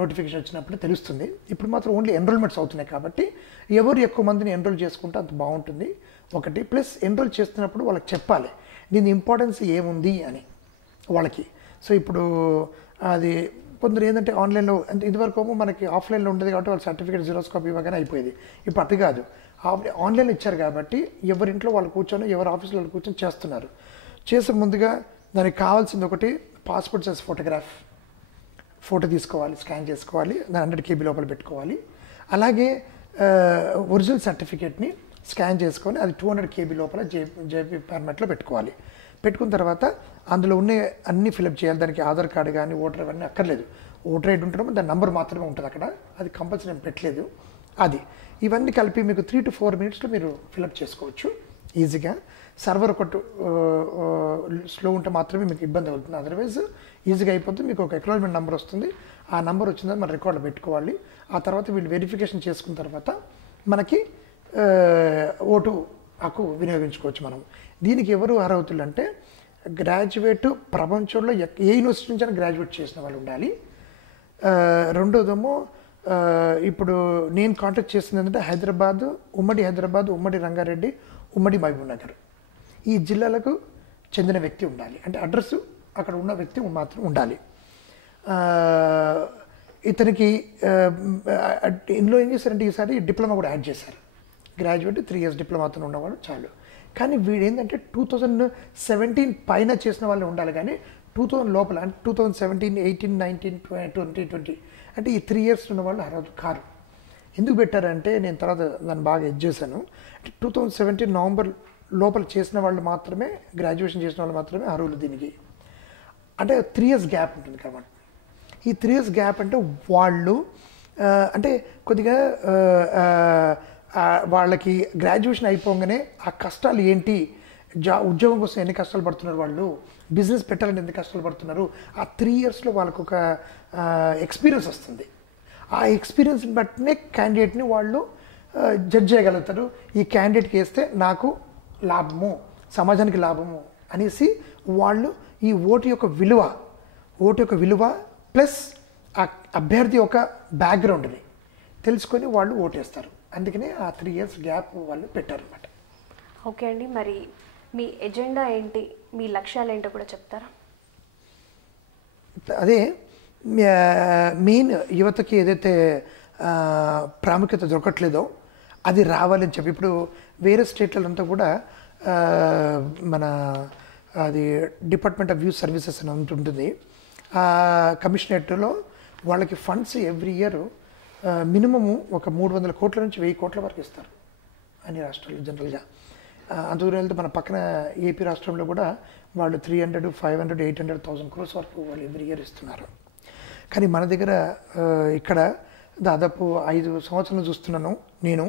నోటిఫికేషన్ వచ్చినప్పుడు తెలుస్తుంది. ఇప్పుడు మాత్రం ఓన్లీ ఎన్రోల్మెంట్స్ అవుతున్నాయి. కాబట్టి ఎవరు ఎక్కువ మందిని ఎన్రోల్ చేసుకుంటే అంత బాగుంటుంది ఒకటి. ప్లస్ ఎన్రోల్ చేస్తున్నప్పుడు వాళ్ళకి చెప్పాలి దీని ఇంపార్టెన్స్ ఏముంది అని వాళ్ళకి. సో ఇప్పుడు అది కొందరు ఏంటంటే ఆన్లైన్లో అంటే ఇదివరకు మనకి ఆఫ్లైన్లో ఉండేది కాబట్టి వాళ్ళు సర్టిఫికేట్ జిరాక్స్ కాపీ ఇవ్వగానే అయిపోయేది. ఇప్పుడు అది కాదు, ఆన్లైన్లో ఇచ్చారు కాబట్టి ఎవరింట్లో వాళ్ళు కూర్చొని ఎవరి ఆఫీస్లో వాళ్ళు కూర్చొని చేస్తున్నారు. చేసే ముందుగా దానికి కావాల్సింది ఒకటి పాస్పోర్ట్ సైజ్ ఫోటో తీసుకోవాలి, స్కాన్ చేసుకోవాలి, 100 KB లోపల పెట్టుకోవాలి. అలాగే ఒరిజినల్ సర్టిఫికేట్ని స్కాన్ చేసుకొని అది 200 KB లోపల జేపీ ఫార్మాట్లో పెట్టుకోవాలి. పెట్టుకున్న తర్వాత అందులో ఉన్న అన్నీ ఫిలప్ చేయాలి. దానికి ఆధార్ కార్డు కానీ ఓటర్ అవన్నీ అక్కర్లేదు. ఓటర్ ఐడి ఉంటడం దాని నెంబర్ మాత్రమే ఉంటుంది అక్కడ, అది కంపల్సరీ నేను పెట్టలేదు. అది ఇవన్నీ కలిపి మీకు 3 to 4 minutesలో మీరు ఫిలప్ చేసుకోవచ్చు ఈజీగా. సర్వర్ ఒకటి స్లో ఉంటే మాత్రమే మీకు ఇబ్బంది అవుతుంది, అదర్వైజ్ ఈజీగా అయిపోతుంది. మీకు ఒక అక్నాలజ్మెంట్ నెంబర్ వస్తుంది, ఆ నెంబర్ వచ్చిందని మన రికార్డులో పెట్టుకోవాలి. ఆ తర్వాత వీళ్ళు వెరిఫికేషన్ చేసుకున్న తర్వాత మనకి ఓటు హక్కు వినియోగించుకోవచ్చు మనం. దీనికి ఎవరు అర్హులు అంటే గ్రాడ్యుయేట్ ప్రపంచంలో ఏ యూనివర్సిటీ నుంచి గ్రాడ్యుయేట్ చేసిన వాళ్ళు ఉండాలి. రెండోదేమో ఇప్పుడు నేను కాంటాక్ట్ చేస్తుంది ఏంటంటే హైదరాబాద్, ఉమ్మడి రంగారెడ్డి, ఉమ్మడి మహబూబ్ నగర్ ఈ జిల్లాలకు చెందిన వ్యక్తి ఉండాలి. అంటే అడ్రస్ అక్కడ ఉన్న వ్యక్తి మాత్రం ఉండాలి. ఇతనికి ఇందులో ఏం చేశారంటే ఈసారి డిప్లొమా కూడా యాడ్ చేశారు. గ్రాడ్యుయేట్ 3 years డిప్లొమాతో ఉన్నవాడు చాలు. కానీ వీడు ఏంటంటే 2017 పైన చేసిన వాళ్ళు ఉండాలి. కానీ 2000 లోపల అంటే 2017, 18, 19, 20 అంటే ఈ 3 years ఉన్న వాళ్ళు అర్హత కారు. ఎందుకు పెట్టారంటే నేను తర్వాత దాన్ని బాగా ఎడ్జ్ చేశాను. 2017 November లోపల చేసిన వాళ్ళు మాత్రమే, గ్రాడ్యుయేషన్ చేసిన వాళ్ళు మాత్రమే అర్హులు దీనికి. అంటే 3 years గ్యాప్ ఉంటుంది కాబట్టి ఈ 3 years గ్యాప్ అంటే వాళ్ళు అంటే కొద్దిగా వాళ్ళకి గ్రాడ్యుయేషన్ అయిపోగానే ఆ కష్టాలు ఏంటి, ఉద్యోగం కోసం ఎన్ని కష్టాలు పడుతున్నారు, వాళ్ళు బిజినెస్ పెట్టాలని ఎన్ని కష్టాలు పడుతున్నారు, ఆ 3 yearsలో వాళ్ళకు ఒక ఎక్స్పీరియన్స్ వస్తుంది. ఆ ఎక్స్పీరియన్స్ బట్టినే క్యాండిడేట్ని వాళ్ళు జడ్జ్ చేయగలుగుతారు. ఈ క్యాండిడేట్కి వేస్తే నాకు లాభము, సమాజానికి లాభము అనేసి వాళ్ళు ఈ ఓటు యొక్క విలువ ప్లస్ ఆ అభ్యర్థి యొక్క బ్యాక్గ్రౌండ్ని తెలుసుకొని వాళ్ళు ఓటేస్తారు. అందుకనే ఆ 3 years గ్యాప్ వాళ్ళు పెట్టారన్నమాట. ఓకే అండి, మరి మీ ఎజెండా ఏంటి, మీ లక్ష్యాలు ఏంటో కూడా చెప్తారా? అదే మెయిన్ యువతకి ఏదైతే ప్రాముఖ్యత దొరకట్లేదో అది రావాలని చెప్పి ఇప్పుడు వేరే స్టేట్లంతా కూడా మన అది డిపార్ట్మెంట్ ఆఫ్ యూత్ సర్వీసెస్ అని ఉంటుంది. కమిషనరేట్లో వాళ్ళకి ఫండ్స్ ఎవ్రీ ఇయర్ మినిమము ఒక 300 కోట్ల నుంచి 1000 కోట్ల వరకు ఇస్తారు అన్ని రాష్ట్రాల్లో జనరల్గా. అంత దూరం వెళ్తే మన పక్కన ఏపీ రాష్ట్రంలో కూడా వాళ్ళు 300, 500, 800,000 crores వరకు వాళ్ళు ఎవ్రీ ఇయర్ ఇస్తున్నారు. కానీ మన దగ్గర ఇక్కడ దాదాపు 5 సంవత్సరాలు చూస్తున్నాను నేను,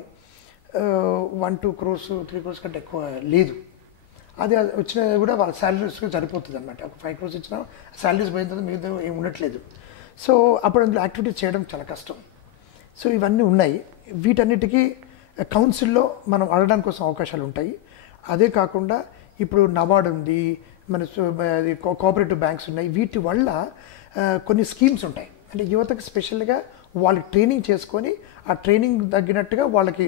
1-2 crores 3 crores కంటే ఎక్కువ లేదు. అది వచ్చినా కూడా వాళ్ళ శాలరీస్కి సరిపోతుంది అనమాట. ఒక 5 crores ఇచ్చినా శాలరీస్ పోయిన తర్వాత మీద ఏమి ఉండట్లేదు. సో అప్పుడు అందులో యాక్టివిటీస్ చేయడం చాలా కష్టం. సో ఇవన్నీ ఉన్నాయి. వీటన్నిటికీ కౌన్సిల్లో మనం అడగడానికి కోసం అవకాశాలు ఉంటాయి. అదే కాకుండా ఇప్పుడు నబార్డ్ ఉంది, మన కోఆపరేటివ్ బ్యాంక్స్ ఉన్నాయి. వీటి వల్ల కొన్ని స్కీమ్స్ ఉంటాయి. అంటే యువతకు స్పెషల్గా వాళ్ళకి ట్రైనింగ్ చేసుకొని ఆ ట్రైనింగ్ తగ్గినట్టుగా వాళ్ళకి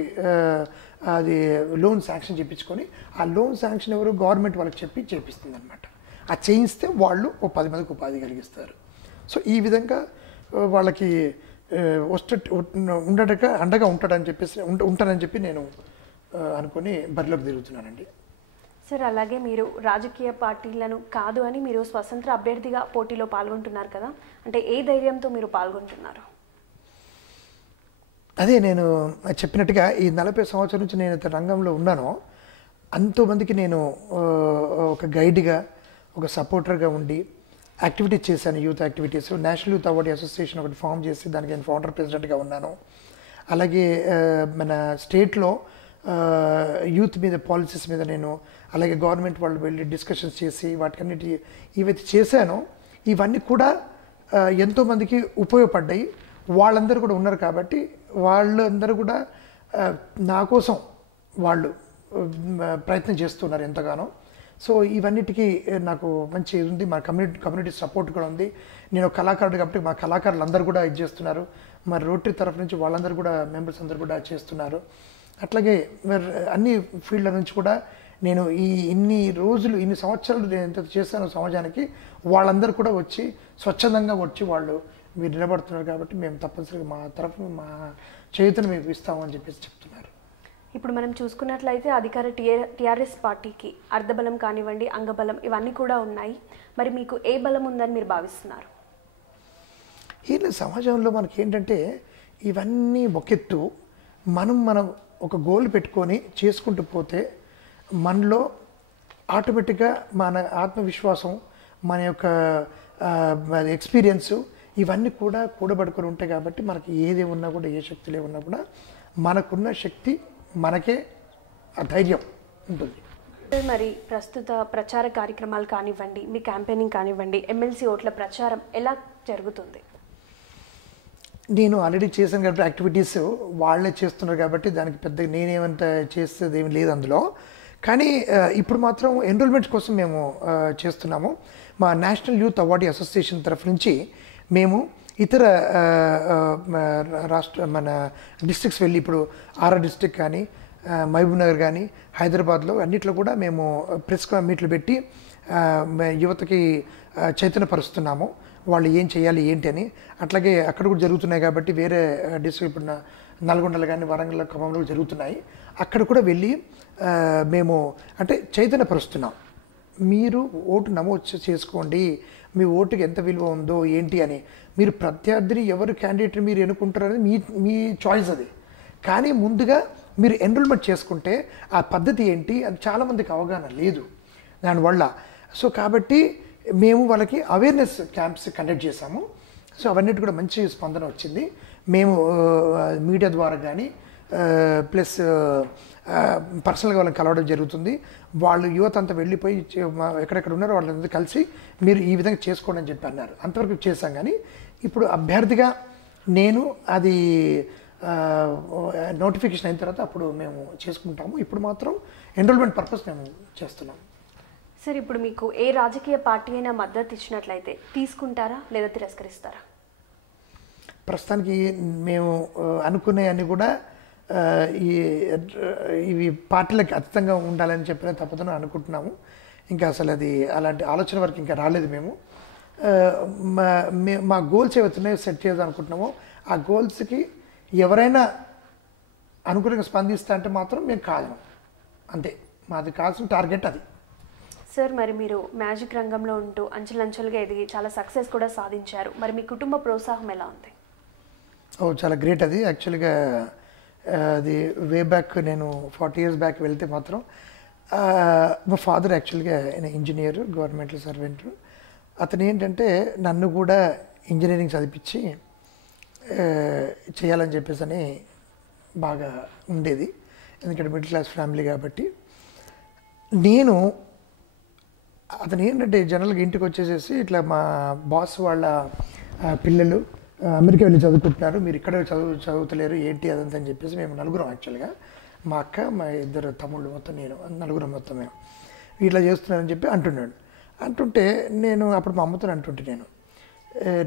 అది లోన్ శాంక్షన్ చేయించుకొని ఆ లోన్ శాంక్షన్ ఎవరు గవర్నమెంట్ వాళ్ళకి చెప్పి చేపిస్తుంది అనమాట. ఆ చేయిస్తే వాళ్ళు ఓ 10 మందికి ఉపాధి కలిగిస్తారు. సో ఈ విధంగా వాళ్ళకి అండగా ఉంటానని చెప్పి నేను అనుకొని బరిలోకి తిరుగుతున్నానండి. సార్, అలాగే మీరు రాజకీయ పార్టీలను కాదు అని మీరు స్వతంత్ర అభ్యర్థిగా పోటీలో పాల్గొంటున్నారు కదా, అంటే ఏ ధైర్యంతో మీరు పాల్గొంటున్నారు? అదే నేను చెప్పినట్టుగా ఈ 40 సంవత్సరాల నుంచి నేను రంగంలో ఉన్నానో అంతోమందికి నేను ఒక గైడ్గా, ఒక సపోర్టర్గా ఉండి యాక్టివిటీస్ చేశాను. Youth activities, national youth award association ఒకటి ఫామ్ చేసి దానికి నేను ఫౌండర్ ప్రెసిడెంట్గా ఉన్నాను. అలాగే మన స్టేట్లో యూత్ మీద పాలసీస్ మీద నేను, అలాగే గవర్నమెంట్ వాళ్ళు వెళ్ళి డిస్కషన్స్ చేసి వాటికన్నిటి ఇవైతే చేశానో ఇవన్నీ కూడా ఎంతోమందికి ఉపయోగపడ్డాయి. వాళ్ళందరూ కూడా ఉన్నారు కాబట్టి వాళ్ళందరూ కూడా నా కోసం వాళ్ళు ప్రయత్నం చేస్తున్నారు ఎంతగానో. సో ఇవన్నిటికీ నాకు మంచి ఇది ఉంది. మా కమ్యూనిటీ సపోర్ట్ కూడా ఉంది. నేను కళాకారుడు కాబట్టి మా కళాకారులు అందరూ కూడా ఇది చేస్తున్నారు. మరి రోటరీ తరఫు నుంచి వాళ్ళందరూ కూడా మెంబర్స్ అందరూ కూడా చేస్తున్నారు. అట్లాగే అన్ని ఫీల్డ్ల నుంచి కూడా నేను ఇన్ని సంవత్సరాలు నేను ఎంత చేశాను సమాజానికి, వాళ్ళందరూ కూడా వచ్చి స్వచ్ఛందంగా వచ్చి వాళ్ళు మీరు నిలబడుతున్నారు కాబట్టి మేము తప్పనిసరిగా మా తరఫున మా చేతును మేము ఇస్తామని చెప్పేసి చెప్తున్నారు. ఇప్పుడు మనం చూసుకున్నట్లయితే అధికార టీఆర్ఎస్ పార్టీకి అర్ధబలం కానివ్వండి, అంగబలం ఇవన్నీ కూడా ఉన్నాయి. మరి మీకు ఏ బలం ఉందని మీరు భావిస్తున్నారు? ఈ సమాజంలో మనకి ఏంటంటే ఇవన్నీ ఒకెత్తు, మనం ఒక గోల్ పెట్టుకొని చేసుకుంటూ పోతే మనలో ఆటోమేటిక్గా మన ఆత్మవిశ్వాసం, మన యొక్క ఎక్స్పీరియన్సు ఇవన్నీ కూడా కూడబడుకొని ఉంటాయి. కాబట్టి మనకి ఏది ఉన్నా కూడా, ఏ శక్తులే ఉన్నా కూడా మనకున్న శక్తి మనకే ఆ ధైర్యం ఉంటుంది. మరి ప్రస్తుత ప్రచార కార్యక్రమాలు కానివ్వండి, మీ క్యాంపెయినింగ్ కానివ్వండి, ఎమ్మెల్సీ ఓట్ల ప్రచారం ఎలా జరుగుతుంది? నేను ఆల్రెడీ చేశాను కాబట్టి యాక్టివిటీస్ వాళ్ళే చేస్తున్నారు కాబట్టి దానికి పెద్దగా నేనేమంత చేసేది ఏమి లేదు అందులో. కానీ ఇప్పుడు మాత్రం ఎన్రోల్మెంట్స్ కోసం మేము చేస్తున్నాము. మా నేషనల్ యూత్ అవార్డు అసోసియేషన్ తరఫు నుంచి మేము ఇతర మన డిస్ట్రిక్ట్స్ వెళ్ళి, ఇప్పుడు ఆర్ఆర్ డిస్ట్రిక్ట్ కానీ, మహబూబ్ నగర్ కానీ, హైదరాబాద్లో అన్నిట్లో కూడా మేము ప్రెస్ మీట్లు పెట్టి యువతకి చైతన్యపరుస్తున్నాము. వాళ్ళు ఏం చేయాలి ఏంటి అని. అట్లాగే అక్కడ కూడా జరుగుతున్నాయి కాబట్టి వేరే డిస్ట్రిక్ట్, ఇప్పుడు నల్గొండలు కానీ, వరంగల్, ఖమ్మంలో జరుగుతున్నాయి. అక్కడ కూడా వెళ్ళి మేము అంటే చైతన్యపరుస్తున్నాం. మీరు ఓటు నమోదు చేసుకోండి, మీ ఓటుకి ఎంత విలువ ఉందో ఏంటి అని. మీరు ప్రత్యర్థిని ఎవరు క్యాండిడేట్ని మీరు ఎన్నుకుంటారు అనేది మీ చాయిస్ అది. కానీ ముందుగా మీరు ఎన్రోల్మెంట్ చేసుకుంటే ఆ పద్ధతి ఏంటి అది చాలామందికి అవగాహన లేదు దానివల్ల. సో కాబట్టి మేము వాళ్ళకి అవేర్నెస్ క్యాంప్స్ కండక్ట్ చేశాము. సో అవన్నిటి కూడా మంచి స్పందన వచ్చింది. మేము మీడియా ద్వారా కానీ ప్లస్ పర్సనల్గా వాళ్ళని కలవడం జరుగుతుంది. వాళ్ళు యువత అంతా వెళ్ళిపోయి ఎక్కడెక్కడ ఉన్నారో వాళ్ళందరూ కలిసి మీరు ఈ విధంగా చేసుకోండి అని చెప్పి అన్నారు. అంతవరకు చేశాం. కానీ ఇప్పుడు అభ్యర్థిగా నేను అది నోటిఫికేషన్ అయిన తర్వాత అప్పుడు మేము చేసుకుంటాము. ఇప్పుడు మాత్రం ఎన్రోల్మెంట్ పర్పస్ మేము చేస్తున్నాము. సార్, ఇప్పుడు మీకు ఏ రాజకీయ పార్టీ అయినా మద్దతు ఇచ్చినట్లయితే తీసుకుంటారా లేదా తిరస్కరిస్తారా? ప్రస్తుతానికి మేము అనుకునే అన్ని కూడా ఇవి పార్టీలకు అతీతంగా ఉండాలని చెప్పిన తప్పదని అనుకుంటున్నాము. ఇంకా అసలు అది అలాంటి ఆలోచన వరకు ఇంకా రాలేదు మేము. మా గోల్స్ ఏవైతున్నాయో సెట్ చేద్దాం అనుకుంటున్నామో ఆ గోల్స్కి ఎవరైనా అనుకూలంగా స్పందిస్తా అంటే మాత్రం మేము కాదు, అంతే మాది కావాల్సిన టార్గెట్ అది. సార్, మరి మీరు మ్యాజిక్ రంగంలో ఉంటూ అంచెలంచెలుగా ఎదిగి చాలా సక్సెస్ కూడా సాధించారు. మరి మీ కుటుంబ ప్రోత్సాహం ఎలా ఉంది? చాలా గ్రేట్ అది. యాక్చువల్గా అది వే బ్యాక్ నేను 40 years బ్యాక్ వెళ్తే మాత్రం మా ఫాదర్ యాక్చువల్గా ఆయన ఇంజనీర్, గవర్నమెంట్ సర్వెంట్. అతను ఏంటంటే నన్ను కూడా ఇంజనీరింగ్ చదివించి చేయాలని చెప్పేసి అని బాగా ఉండేది, ఎందుకంటే మిడిల్ క్లాస్ ఫ్యామిలీ కాబట్టి. నేను అతను ఏంటంటే జనరల్గా ఇంటికి వచ్చేసేసి ఇట్లా మా బాస్ వాళ్ళ పిల్లలు అమెరికా వెళ్ళి చదువుకుంటున్నారు, మీరు ఇక్కడ చదువుతలేరు ఏంటి అదంతా అని చెప్పేసి మేము నలుగురం యాక్చువల్గా, మా అక్క మా 2 తమ్ముళ్ళు మొత్తం నేను నలుగురం మొత్తం మేము ఇట్లా చేస్తున్నారని చెప్పి అంటున్నాడు. అంటుంటే నేను అప్పుడు మా అమ్మతో అంటుంటే నేను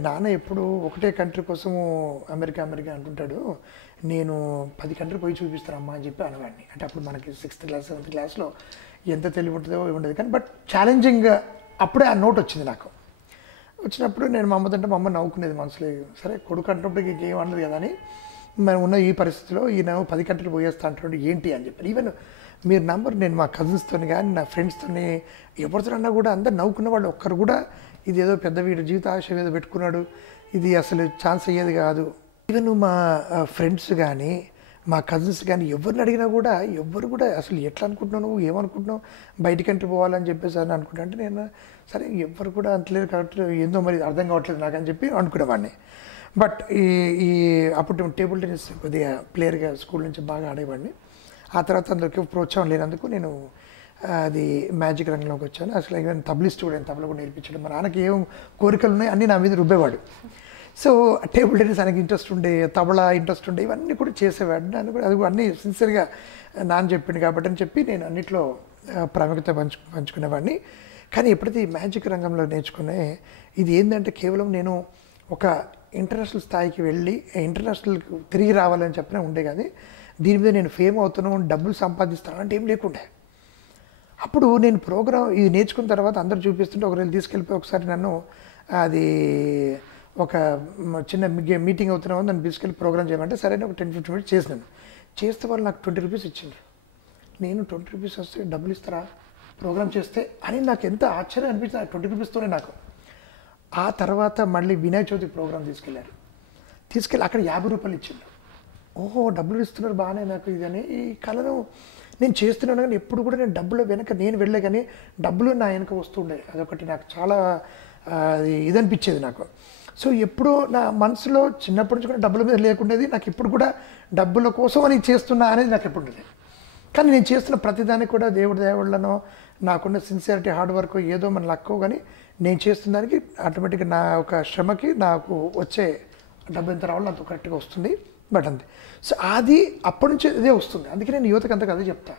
నాన్న ఎప్పుడు ఒకటే కంట్రీ కోసము అమెరికా అంటుంటాడు, నేను 10 కంట్రీ పోయి చూపిస్తానమ్మా అని చెప్పి అనేవాడిని. అంటే అప్పుడు మనకి 6th class 7th classలో ఎంత తెలివి ఉంటుందో ఉండదు కానీ బట్ ఛాలెంజింగ్ అప్పుడే ఆ నోట్ వచ్చింది నాకు. వచ్చినప్పుడు నేను మా అమ్మతో అంటే మా అమ్మ నవ్వుకునేది మనసులో, సరే కొడుకు అంటున్నప్పుడు ఇంకేం అన్నది కదా అని, మనం ఉన్న ఈ పరిస్థితిలో ఈయన 10 కంట్రీలు పోయేస్తా అంటున్నాడు ఏంటి అని చెప్పి. ఈవెన్ మీరు నంబర్ నేను మా కజిన్స్తో కానీ నా ఫ్రెండ్స్తోని ఎవరితోనన్నా కూడా అందరు నవ్వుకున్న వాళ్ళు ఒక్కరు కూడా ఇది ఏదో పెద్ద వీడు జీవిత ఆశ ఏదో పెట్టుకున్నాడు, ఇది అసలు ఛాన్స్ అయ్యేది కాదు. ఈవెన్ మా ఫ్రెండ్స్ కానీ మా కజిన్స్ కానీ ఎవరిని అడిగినా కూడా ఎవ్వరు కూడా అసలు ఎట్లా అనుకుంటున్నావు, నువ్వు ఏమనుకుంటున్నావు, బయటికంటే పోవాలని చెప్పేసి అని అనుకుంటా అంటే నేను సరే ఎవ్వరు కూడా అంటలేదు కాబట్టి ఏందో మరి అర్థం కావట్లేదు నాకు అని చెప్పి అనుకునేవాడిని. బట్ ఈ అప్పుడు టేబుల్ టెన్నిస్ కొద్దిగా ప్లేయర్గా స్కూల్ నుంచి బాగా ఆడేవాడిని. ఆ తర్వాత అందరికి ప్రోత్సాహం లేనందుకు నేను అది మ్యాజిక్ రంగంలోకి వచ్చాను. అసలు నేను తబలిస్ట్ కూడా, తబల కూడా నేర్పించడం, మా నాన్నకి ఏం కోరికలు ఉన్నాయి అన్నీ నా మీద రుబ్బేవాడు. సో టేబుల్ టెన్నిస్ ఆయనకి ఇంట్రెస్ట్ ఉండే, తబలా ఇంట్రెస్ట్ ఉండే, ఇవన్నీ కూడా చేసేవాడు. నన్ను కూడా అది అన్నీ సిన్సియర్గా నాన్న చెప్పింది కాబట్టి అని చెప్పి నేను అన్నింటిలో ప్రాముఖ్యత పంచుకునేవాడిని. కానీ ఎప్పుడైతే ఈ మ్యాజిక్ రంగంలో నేర్చుకునే ఇది ఏంటంటే కేవలం నేను ఒక ఇంటర్నేషనల్ స్థాయికి వెళ్ళి ఇంటర్నేషనల్కి తిరిగి రావాలని చెప్పిన ఉండే, కానీ దీని మీద నేను ఫేమ్ అవుతున్నాను, డబ్బులు సంపాదిస్తాను అంటే ఏం లేకుండే. అప్పుడు నేను ప్రోగ్రామ్ ఇది నేర్చుకున్న తర్వాత అందరూ చూపిస్తుంటే ఒకరోజు తీసుకెళ్ళిపోయి ఒకసారి నన్ను అది ఒక చిన్న మీటింగ్ అవుతున్నామో నన్ను తీసుకెళ్ళి ప్రోగ్రామ్ చేయమంటే సరే ఒక 10-15 minutes చేసినాను. చేస్తే వాళ్ళు నాకు 20 rupees ఇచ్చిండ్రు. నేను 20 rupees వస్తే డబ్బులు ఇస్తారా ప్రోగ్రామ్ చేస్తే అని నాకు ఎంత ఆశ్చర్యం అనిపించింది. 20 rupees-తోనే నాకు. ఆ తర్వాత మళ్ళీ వినాయక చవితి ప్రోగ్రామ్ తీసుకెళ్ళి అక్కడ 50 rupees ఇచ్చిండ్రు. ఓహో డబ్బులు ఇస్తున్నారు బాగానే నాకు ఇదని ఈ కళను నేను చేస్తున్నాను. కానీ ఎప్పుడు కూడా నేను డబ్బులు వెనక నేను వెళ్ళే కానీ డబ్బులు నా వెనక వస్తుండే, అదొకటి నాకు చాలా ఇదనిపించేది నాకు. సో ఎప్పుడూ నా మనసులో చిన్నప్పటి నుంచి కూడా డబ్బుల మీద లేకుండేది, నాకు ఇప్పుడు కూడా డబ్బుల కోసం అని చేస్తున్నా అనేది నాకు ఎప్పుడు ఉండేది. కానీ నేను చేస్తున్న ప్రతిదానికి కూడా దేవుళ్ళనో నాకున్న సిన్సియారిటీ హార్డ్ వర్క్ ఏదో మన లక్కో, కానీ నేను చేస్తున్న దానికి ఆటోమేటిక్గా నా ఒక శ్రమకి నాకు వచ్చే డబ్బు ఎంత రావాలో అంత కరెక్ట్గా వస్తుంది. బట్ అంతే. సో అది అప్పటి నుంచి ఇదే వస్తుంది. అందుకే నేను యువతకు అంతగా అదే చెప్తా,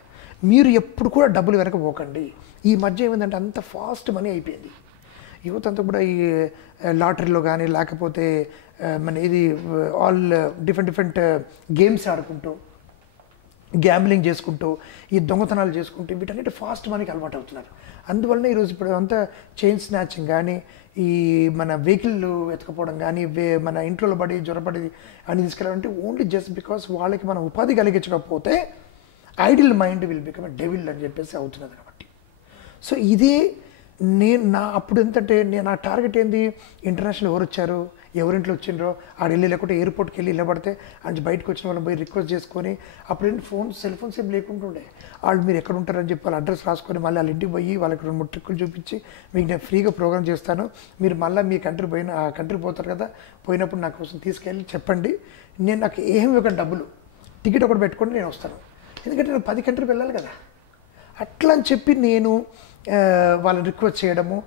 మీరు ఎప్పుడు కూడా డబ్బులు వెనక పోకండి. ఈ మధ్య ఏమైందంటే అంత ఫాస్ట్ మనీ అయిపోయింది. యువత అంతా కూడా ఈ లాటరీలో కానీ లేకపోతే మన ఇది ఆల్ డిఫరెంట్ గేమ్స్ ఆడుకుంటూ, గ్యాంబ్లింగ్ చేసుకుంటూ, ఈ దొంగతనాలు చేసుకుంటూ వీటన్నిటి ఫాస్ట్ మనకి అలవాటు అవుతున్నారు. అందువలన ఈరోజు ఇప్పుడు అంతా చైన్ స్నాచింగ్ కానీ, ఈ మన వెహికల్ ఎత్తుకపోవడం కానీ, మన ఇంట్లో పడి జ్వరపడి అని తీసుకెళ్ళాలంటే ఓన్లీ జస్ట్ బికాస్ వాళ్ళకి మనం ఉపాధి కలిగించకపోతే idle mind will become a devil అని చెప్పేసి అవుతున్నది కాబట్టి. సో ఇదే నా అప్పుడు ఎంతంటే నా టార్గెట్ ఏంది, ఇంటర్నేషనల్ ఎవరు వచ్చారు, ఎవరింట్లో వచ్చిండ్రో ఆడ వెళ్ళి లేకుంటే ఎయిర్పోర్ట్కి వెళ్ళి నిలబడితే అని బయటకు వచ్చిన వాళ్ళని పోయి రిక్వెస్ట్ చేసుకొని, అప్పుడు ఏంటి సెల్ ఫోన్స్ ఏం లేకుంటుండే, వాళ్ళు మీరు ఎక్కడ ఉంటారని చెప్పి వాళ్ళ అడ్రస్ రాసుకొని మళ్ళీ వాళ్ళ ఇంటికి పోయి వాళ్ళకి 2-3 ట్రిక్కులు చూపించి మీకు నేను ఫ్రీగా ప్రోగ్రామ్ చేస్తాను, మీరు మళ్ళీ మీ కంట్రీ ఆ కంట్రీకి పోతారు కదా, పోయినప్పుడు నా కోసం తీసుకెళ్ళి చెప్పండి, నేను నాకు ఏమి ఒక డబ్బులు టికెట్ ఒకటి పెట్టుకొని నేను వస్తాను, ఎందుకంటే నేను 10 కంట్రీకి వెళ్ళాలి కదా. అట్లా అని చెప్పి నేను వాళ్ళని రిక్వెస్ట్ చేయడము,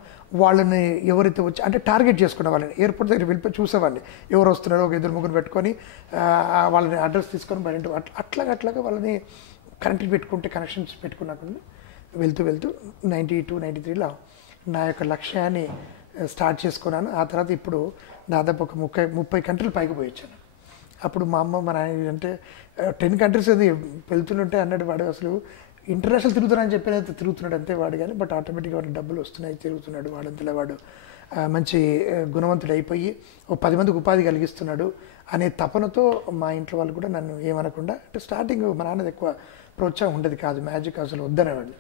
వాళ్ళని ఎవరైతే వచ్చి అంటే టార్గెట్ చేసుకునే వాళ్ళని ఎయిర్పోర్ట్ దగ్గర వెళ్ళిపోయి చూసేవాడిని, ఎవరు వస్తున్నారో ఒక 2-3 పెట్టుకొని వాళ్ళని అడ్రస్ తీసుకొని బయట అట్లాగా వాళ్ళని కనెక్ట్ పెట్టుకుంటే కనెక్షన్స్ పెట్టుకున్నాక వెళ్తూ 92-93లో నా యొక్క లక్ష్యాన్ని స్టార్ట్ చేసుకున్నాను. ఆ తర్వాత ఇప్పుడు దాదాపు ఒక 30 కంట్రీలు పైకి పోయి వచ్చాను. అప్పుడు మా అమ్మ మా నాయన అంటే 10 కంట్రీస్ అది వెళ్తుంటే అన్నాడు, వాడు అసలు ఇంటర్నేషనల్ తిరుగుతున్నాడని చెప్పినైతే తిరుగుతున్నాడు అంతే వాడు, కానీ బట్ ఆటోమేటిక్గా వాడికి డబ్బులు వస్తున్నాయి, తిరుగుతున్నాడు వాడంతలా వాడు మంచి గుణవంతుడు అయిపోయి ఓ 10 మందికి ఉపాధి కలిగిస్తున్నాడు అనే తపనతో మా ఇంట్లో వాళ్ళు కూడా నన్ను ఏమనకుండా, అంటే స్టార్టింగ్ మా నాన్నది ఎక్కువ ప్రోత్సాహం ఉండేది కాదు, మ్యాజిక్ అసలు వద్దనేవాళ్ళు.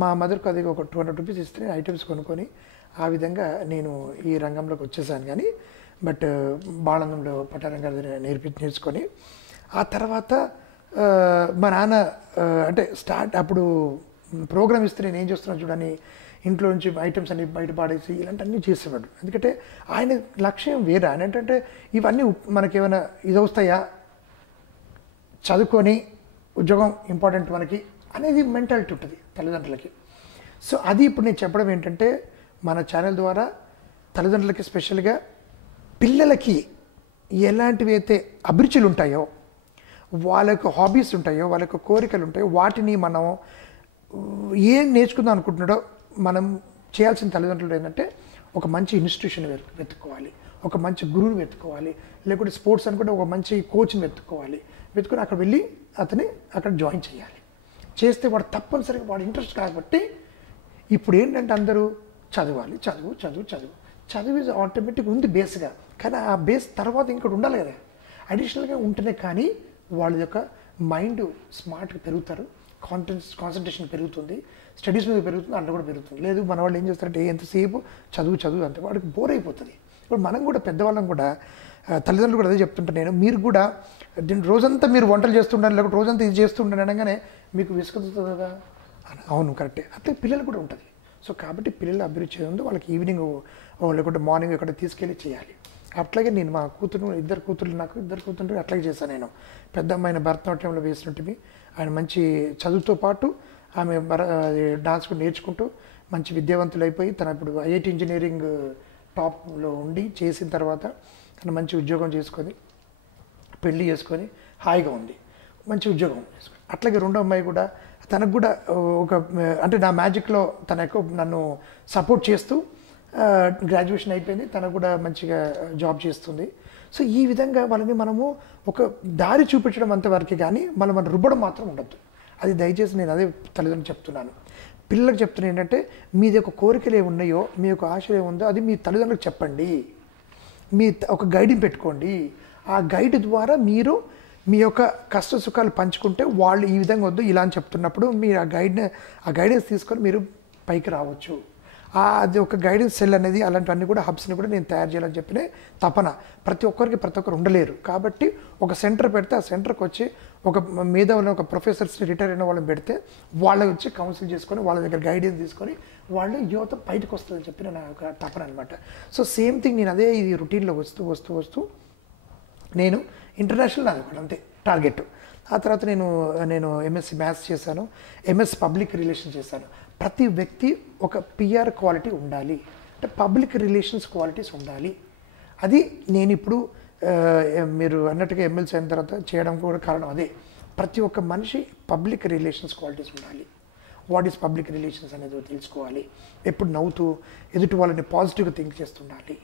మా మదర్కి అది ఒక 200 రూపీస్ ఇస్తే ఐటమ్స్ కొనుక్కొని ఆ విధంగా నేను ఈ రంగంలోకి వచ్చేసాను. కానీ బట్ బాళందంలో పట్టారం గారి నేర్చుకొని ఆ తర్వాత మా నాన్న అంటే అప్పుడు ప్రోగ్రామ్ ఇస్తే నేను ఏం చేస్తున్నాను చూడని ఇంట్లో నుంచి ఐటమ్స్ అన్ని బయట పాడేసి ఇలాంటివన్నీ చేసేవాడు. ఎందుకంటే ఆయన లక్ష్యం వేరే. ఆయన ఏంటంటే ఇవన్నీ మనకేమైనా ఇది వస్తాయా, చదువుకొని ఉద్యోగం ఇంపార్టెంట్ మనకి అనేది మెంటాలిటీ ఉంటుంది తల్లిదండ్రులకి. సో అది ఇప్పుడు నేను చెప్పడం ఏంటంటే మన ఛానల్ ద్వారా తల్లిదండ్రులకి స్పెషల్గా పిల్లలకి ఎలాంటివి అయితే అభిరుచులు ఉంటాయో, వాళ్ళకు హాబీస్ ఉంటాయో, వాళ్ళకు కోరికలు ఉంటాయో, వాటిని మనం ఏం నేర్చుకుందాం అనుకుంటున్నాడో మనం చేయాల్సిన తల్లిదండ్రులు ఏంటంటే ఒక మంచి ఇన్స్టిట్యూషన్ వెతుక్కోవాలి, ఒక మంచి గురువుని వెతుక్కోవాలి, లేకుంటే స్పోర్ట్స్ అనుకుంటే ఒక మంచి కోచ్ని వెతుక్కుని అక్కడ వెళ్ళి అతని అక్కడ జాయిన్ చేయాలి. చేస్తే వాడు తప్పనిసరిగా వాడు ఇంట్రెస్ట్ కాబట్టి ఇప్పుడు ఏంటంటే అందరూ చదవాలి, చదువు చదువు చదువు చదువు ఇస్ ఆటోమేటిక్ ఉంది బేస్గా, కానీ ఆ బేస్ తర్వాత ఇంకోటి ఉండాలి కదా, అడిషనల్గా ఉంటేనే కానీ వాళ్ళ యొక్క మైండ్ స్మార్ట్గా పెరుగుతారు, కాన్సన్ట్రేషన్ పెరుగుతుంది, స్టడీస్ మీద పెరుగుతుంది, అందులో కూడా పెరుగుతుంది. లేదు మన వాళ్ళు ఏం చేస్తారంటే ఎంతసేపు చదువు చదువు అంతే వాడికి బోర్ అయిపోతుంది. ఇప్పుడు మనం కూడా పెద్దవాళ్ళం కూడా తల్లిదండ్రులు కూడా అదే చెప్తుంటాను నేను, మీరు కూడా రోజంతా మీరు వంటలు చేస్తుండాలి, లేకపోతే రోజంతా ఇది చేస్తుండాలి అనగానే మీకు విసుగుతుంది కదా. అవును కరెక్టే, అట్లా పిల్లలు కూడా ఉంటుంది. సో కాబట్టి పిల్లల అభిరుచి ఉంది, వాళ్ళకి ఈవినింగ్ లేకుంటే మార్నింగ్ ఎక్కడ తీసుకెళ్ళి చేయాలి. అట్లాగే నేను మా కూతురు ఇద్దరు కూతురు అట్లాగే చేశాను. నేను పెద్ద అమ్మాయిని భరతనాట్యంలో వేసినట్టువి, ఆయన మంచి చదువుతో పాటు ఆమె డాన్స్ కూడా నేర్చుకుంటూ మంచి విద్యావంతులు అయిపోయి తన ఇప్పుడు ఐఐటి ఇంజనీరింగ్ టాప్లో ఉండి చేసిన తర్వాత తను మంచి ఉద్యోగం చేసుకొని పెళ్లి చేసుకొని హాయిగా ఉంది, మంచి ఉద్యోగం చేసుకొని. అట్లాగే రెండో అమ్మాయి కూడా తనకు కూడా ఒక అంటే నా మ్యాజిక్లో తన ఎక్కువ నన్ను సపోర్ట్ చేస్తూ గ్రాడ్యుయేషన్ అయిపోయింది, తను కూడా మంచిగా జాబ్ చేస్తుంది. సో ఈ విధంగా వాళ్ళని మనము ఒక దారి చూపించడం అంతవరకు, కానీ మనం రుబ్బడం మాత్రం ఉండద్దు. అది దయచేసి నేను అదే తల్లిదండ్రులు చెప్తున్నాను, పిల్లలకు చెప్తున్నాను ఏంటంటే మీది ఒక కోరికలు ఏమున్నాయో, మీ యొక్క ఆశలు ఏముందో అది మీ తల్లిదండ్రులకు చెప్పండి, మీ ఒక గైడ్ని పెట్టుకోండి. ఆ గైడ్ ద్వారా మీరు మీ యొక్క కష్ట సుఖాలు పంచుకుంటే వాళ్ళు ఈ విధంగా వద్దు ఇలా అని చెప్తున్నప్పుడు మీరు ఆ గైడెన్స్ తీసుకొని మీరు పైకి రావచ్చు. అది ఒక గైడెన్స్ సెల్ అనేది అలాంటివన్నీ కూడా హబ్స్ని కూడా నేను తయారు చేయాలని చెప్పిన తపన. ప్రతి ఒక్కరు ఉండలేరు కాబట్టి ఒక సెంటర్ పెడితే ఆ సెంటర్కి వచ్చి ఒక మేధావులను ఒక ప్రొఫెసర్స్ని రిటైర్ అయిన వాళ్ళని పెడితే వాళ్ళకి వచ్చి కౌన్సిల్ చేసుకొని వాళ్ళ దగ్గర గైడెన్స్ తీసుకొని వాళ్ళు యువత బయటకు వస్తుందని చెప్పిన నా ఒక తపన అనమాట. సో సేమ్ థింగ్ నేను అదే ఇది రొటీన్లో వస్తూ నేను ఇంటర్నేషనల్ అనుకోండి అంతే టార్గెట్. ఆ తర్వాత నేను ఎంఎస్సి మ్యాథ్స్ చేశాను, ఎంఎస్ పబ్లిక్ రిలేషన్స్ చేశాను. ప్రతి వ్యక్తి ఒక పిఆర్ క్వాలిటీ ఉండాలి, అంటే పబ్లిక్ రిలేషన్స్ క్వాలిటీస్ ఉండాలి. అది నేను ఇప్పుడు మీరు అన్నట్టుగా ఎమ్మెల్సీ అయిన తర్వాత చేయడం కూడా కారణం అదే. ప్రతి ఒక్క మనిషి పబ్లిక్ రిలేషన్స్ క్వాలిటీస్ ఉండాలి. వాట్ ఈస్ పబ్లిక్ రిలేషన్స్ అనేది తెలుసుకోవాలి. ఎప్పుడు నవ్వుతూ ఎదుటి వాళ్ళని పాజిటివ్గా థింక్ చేస్తుండాలి,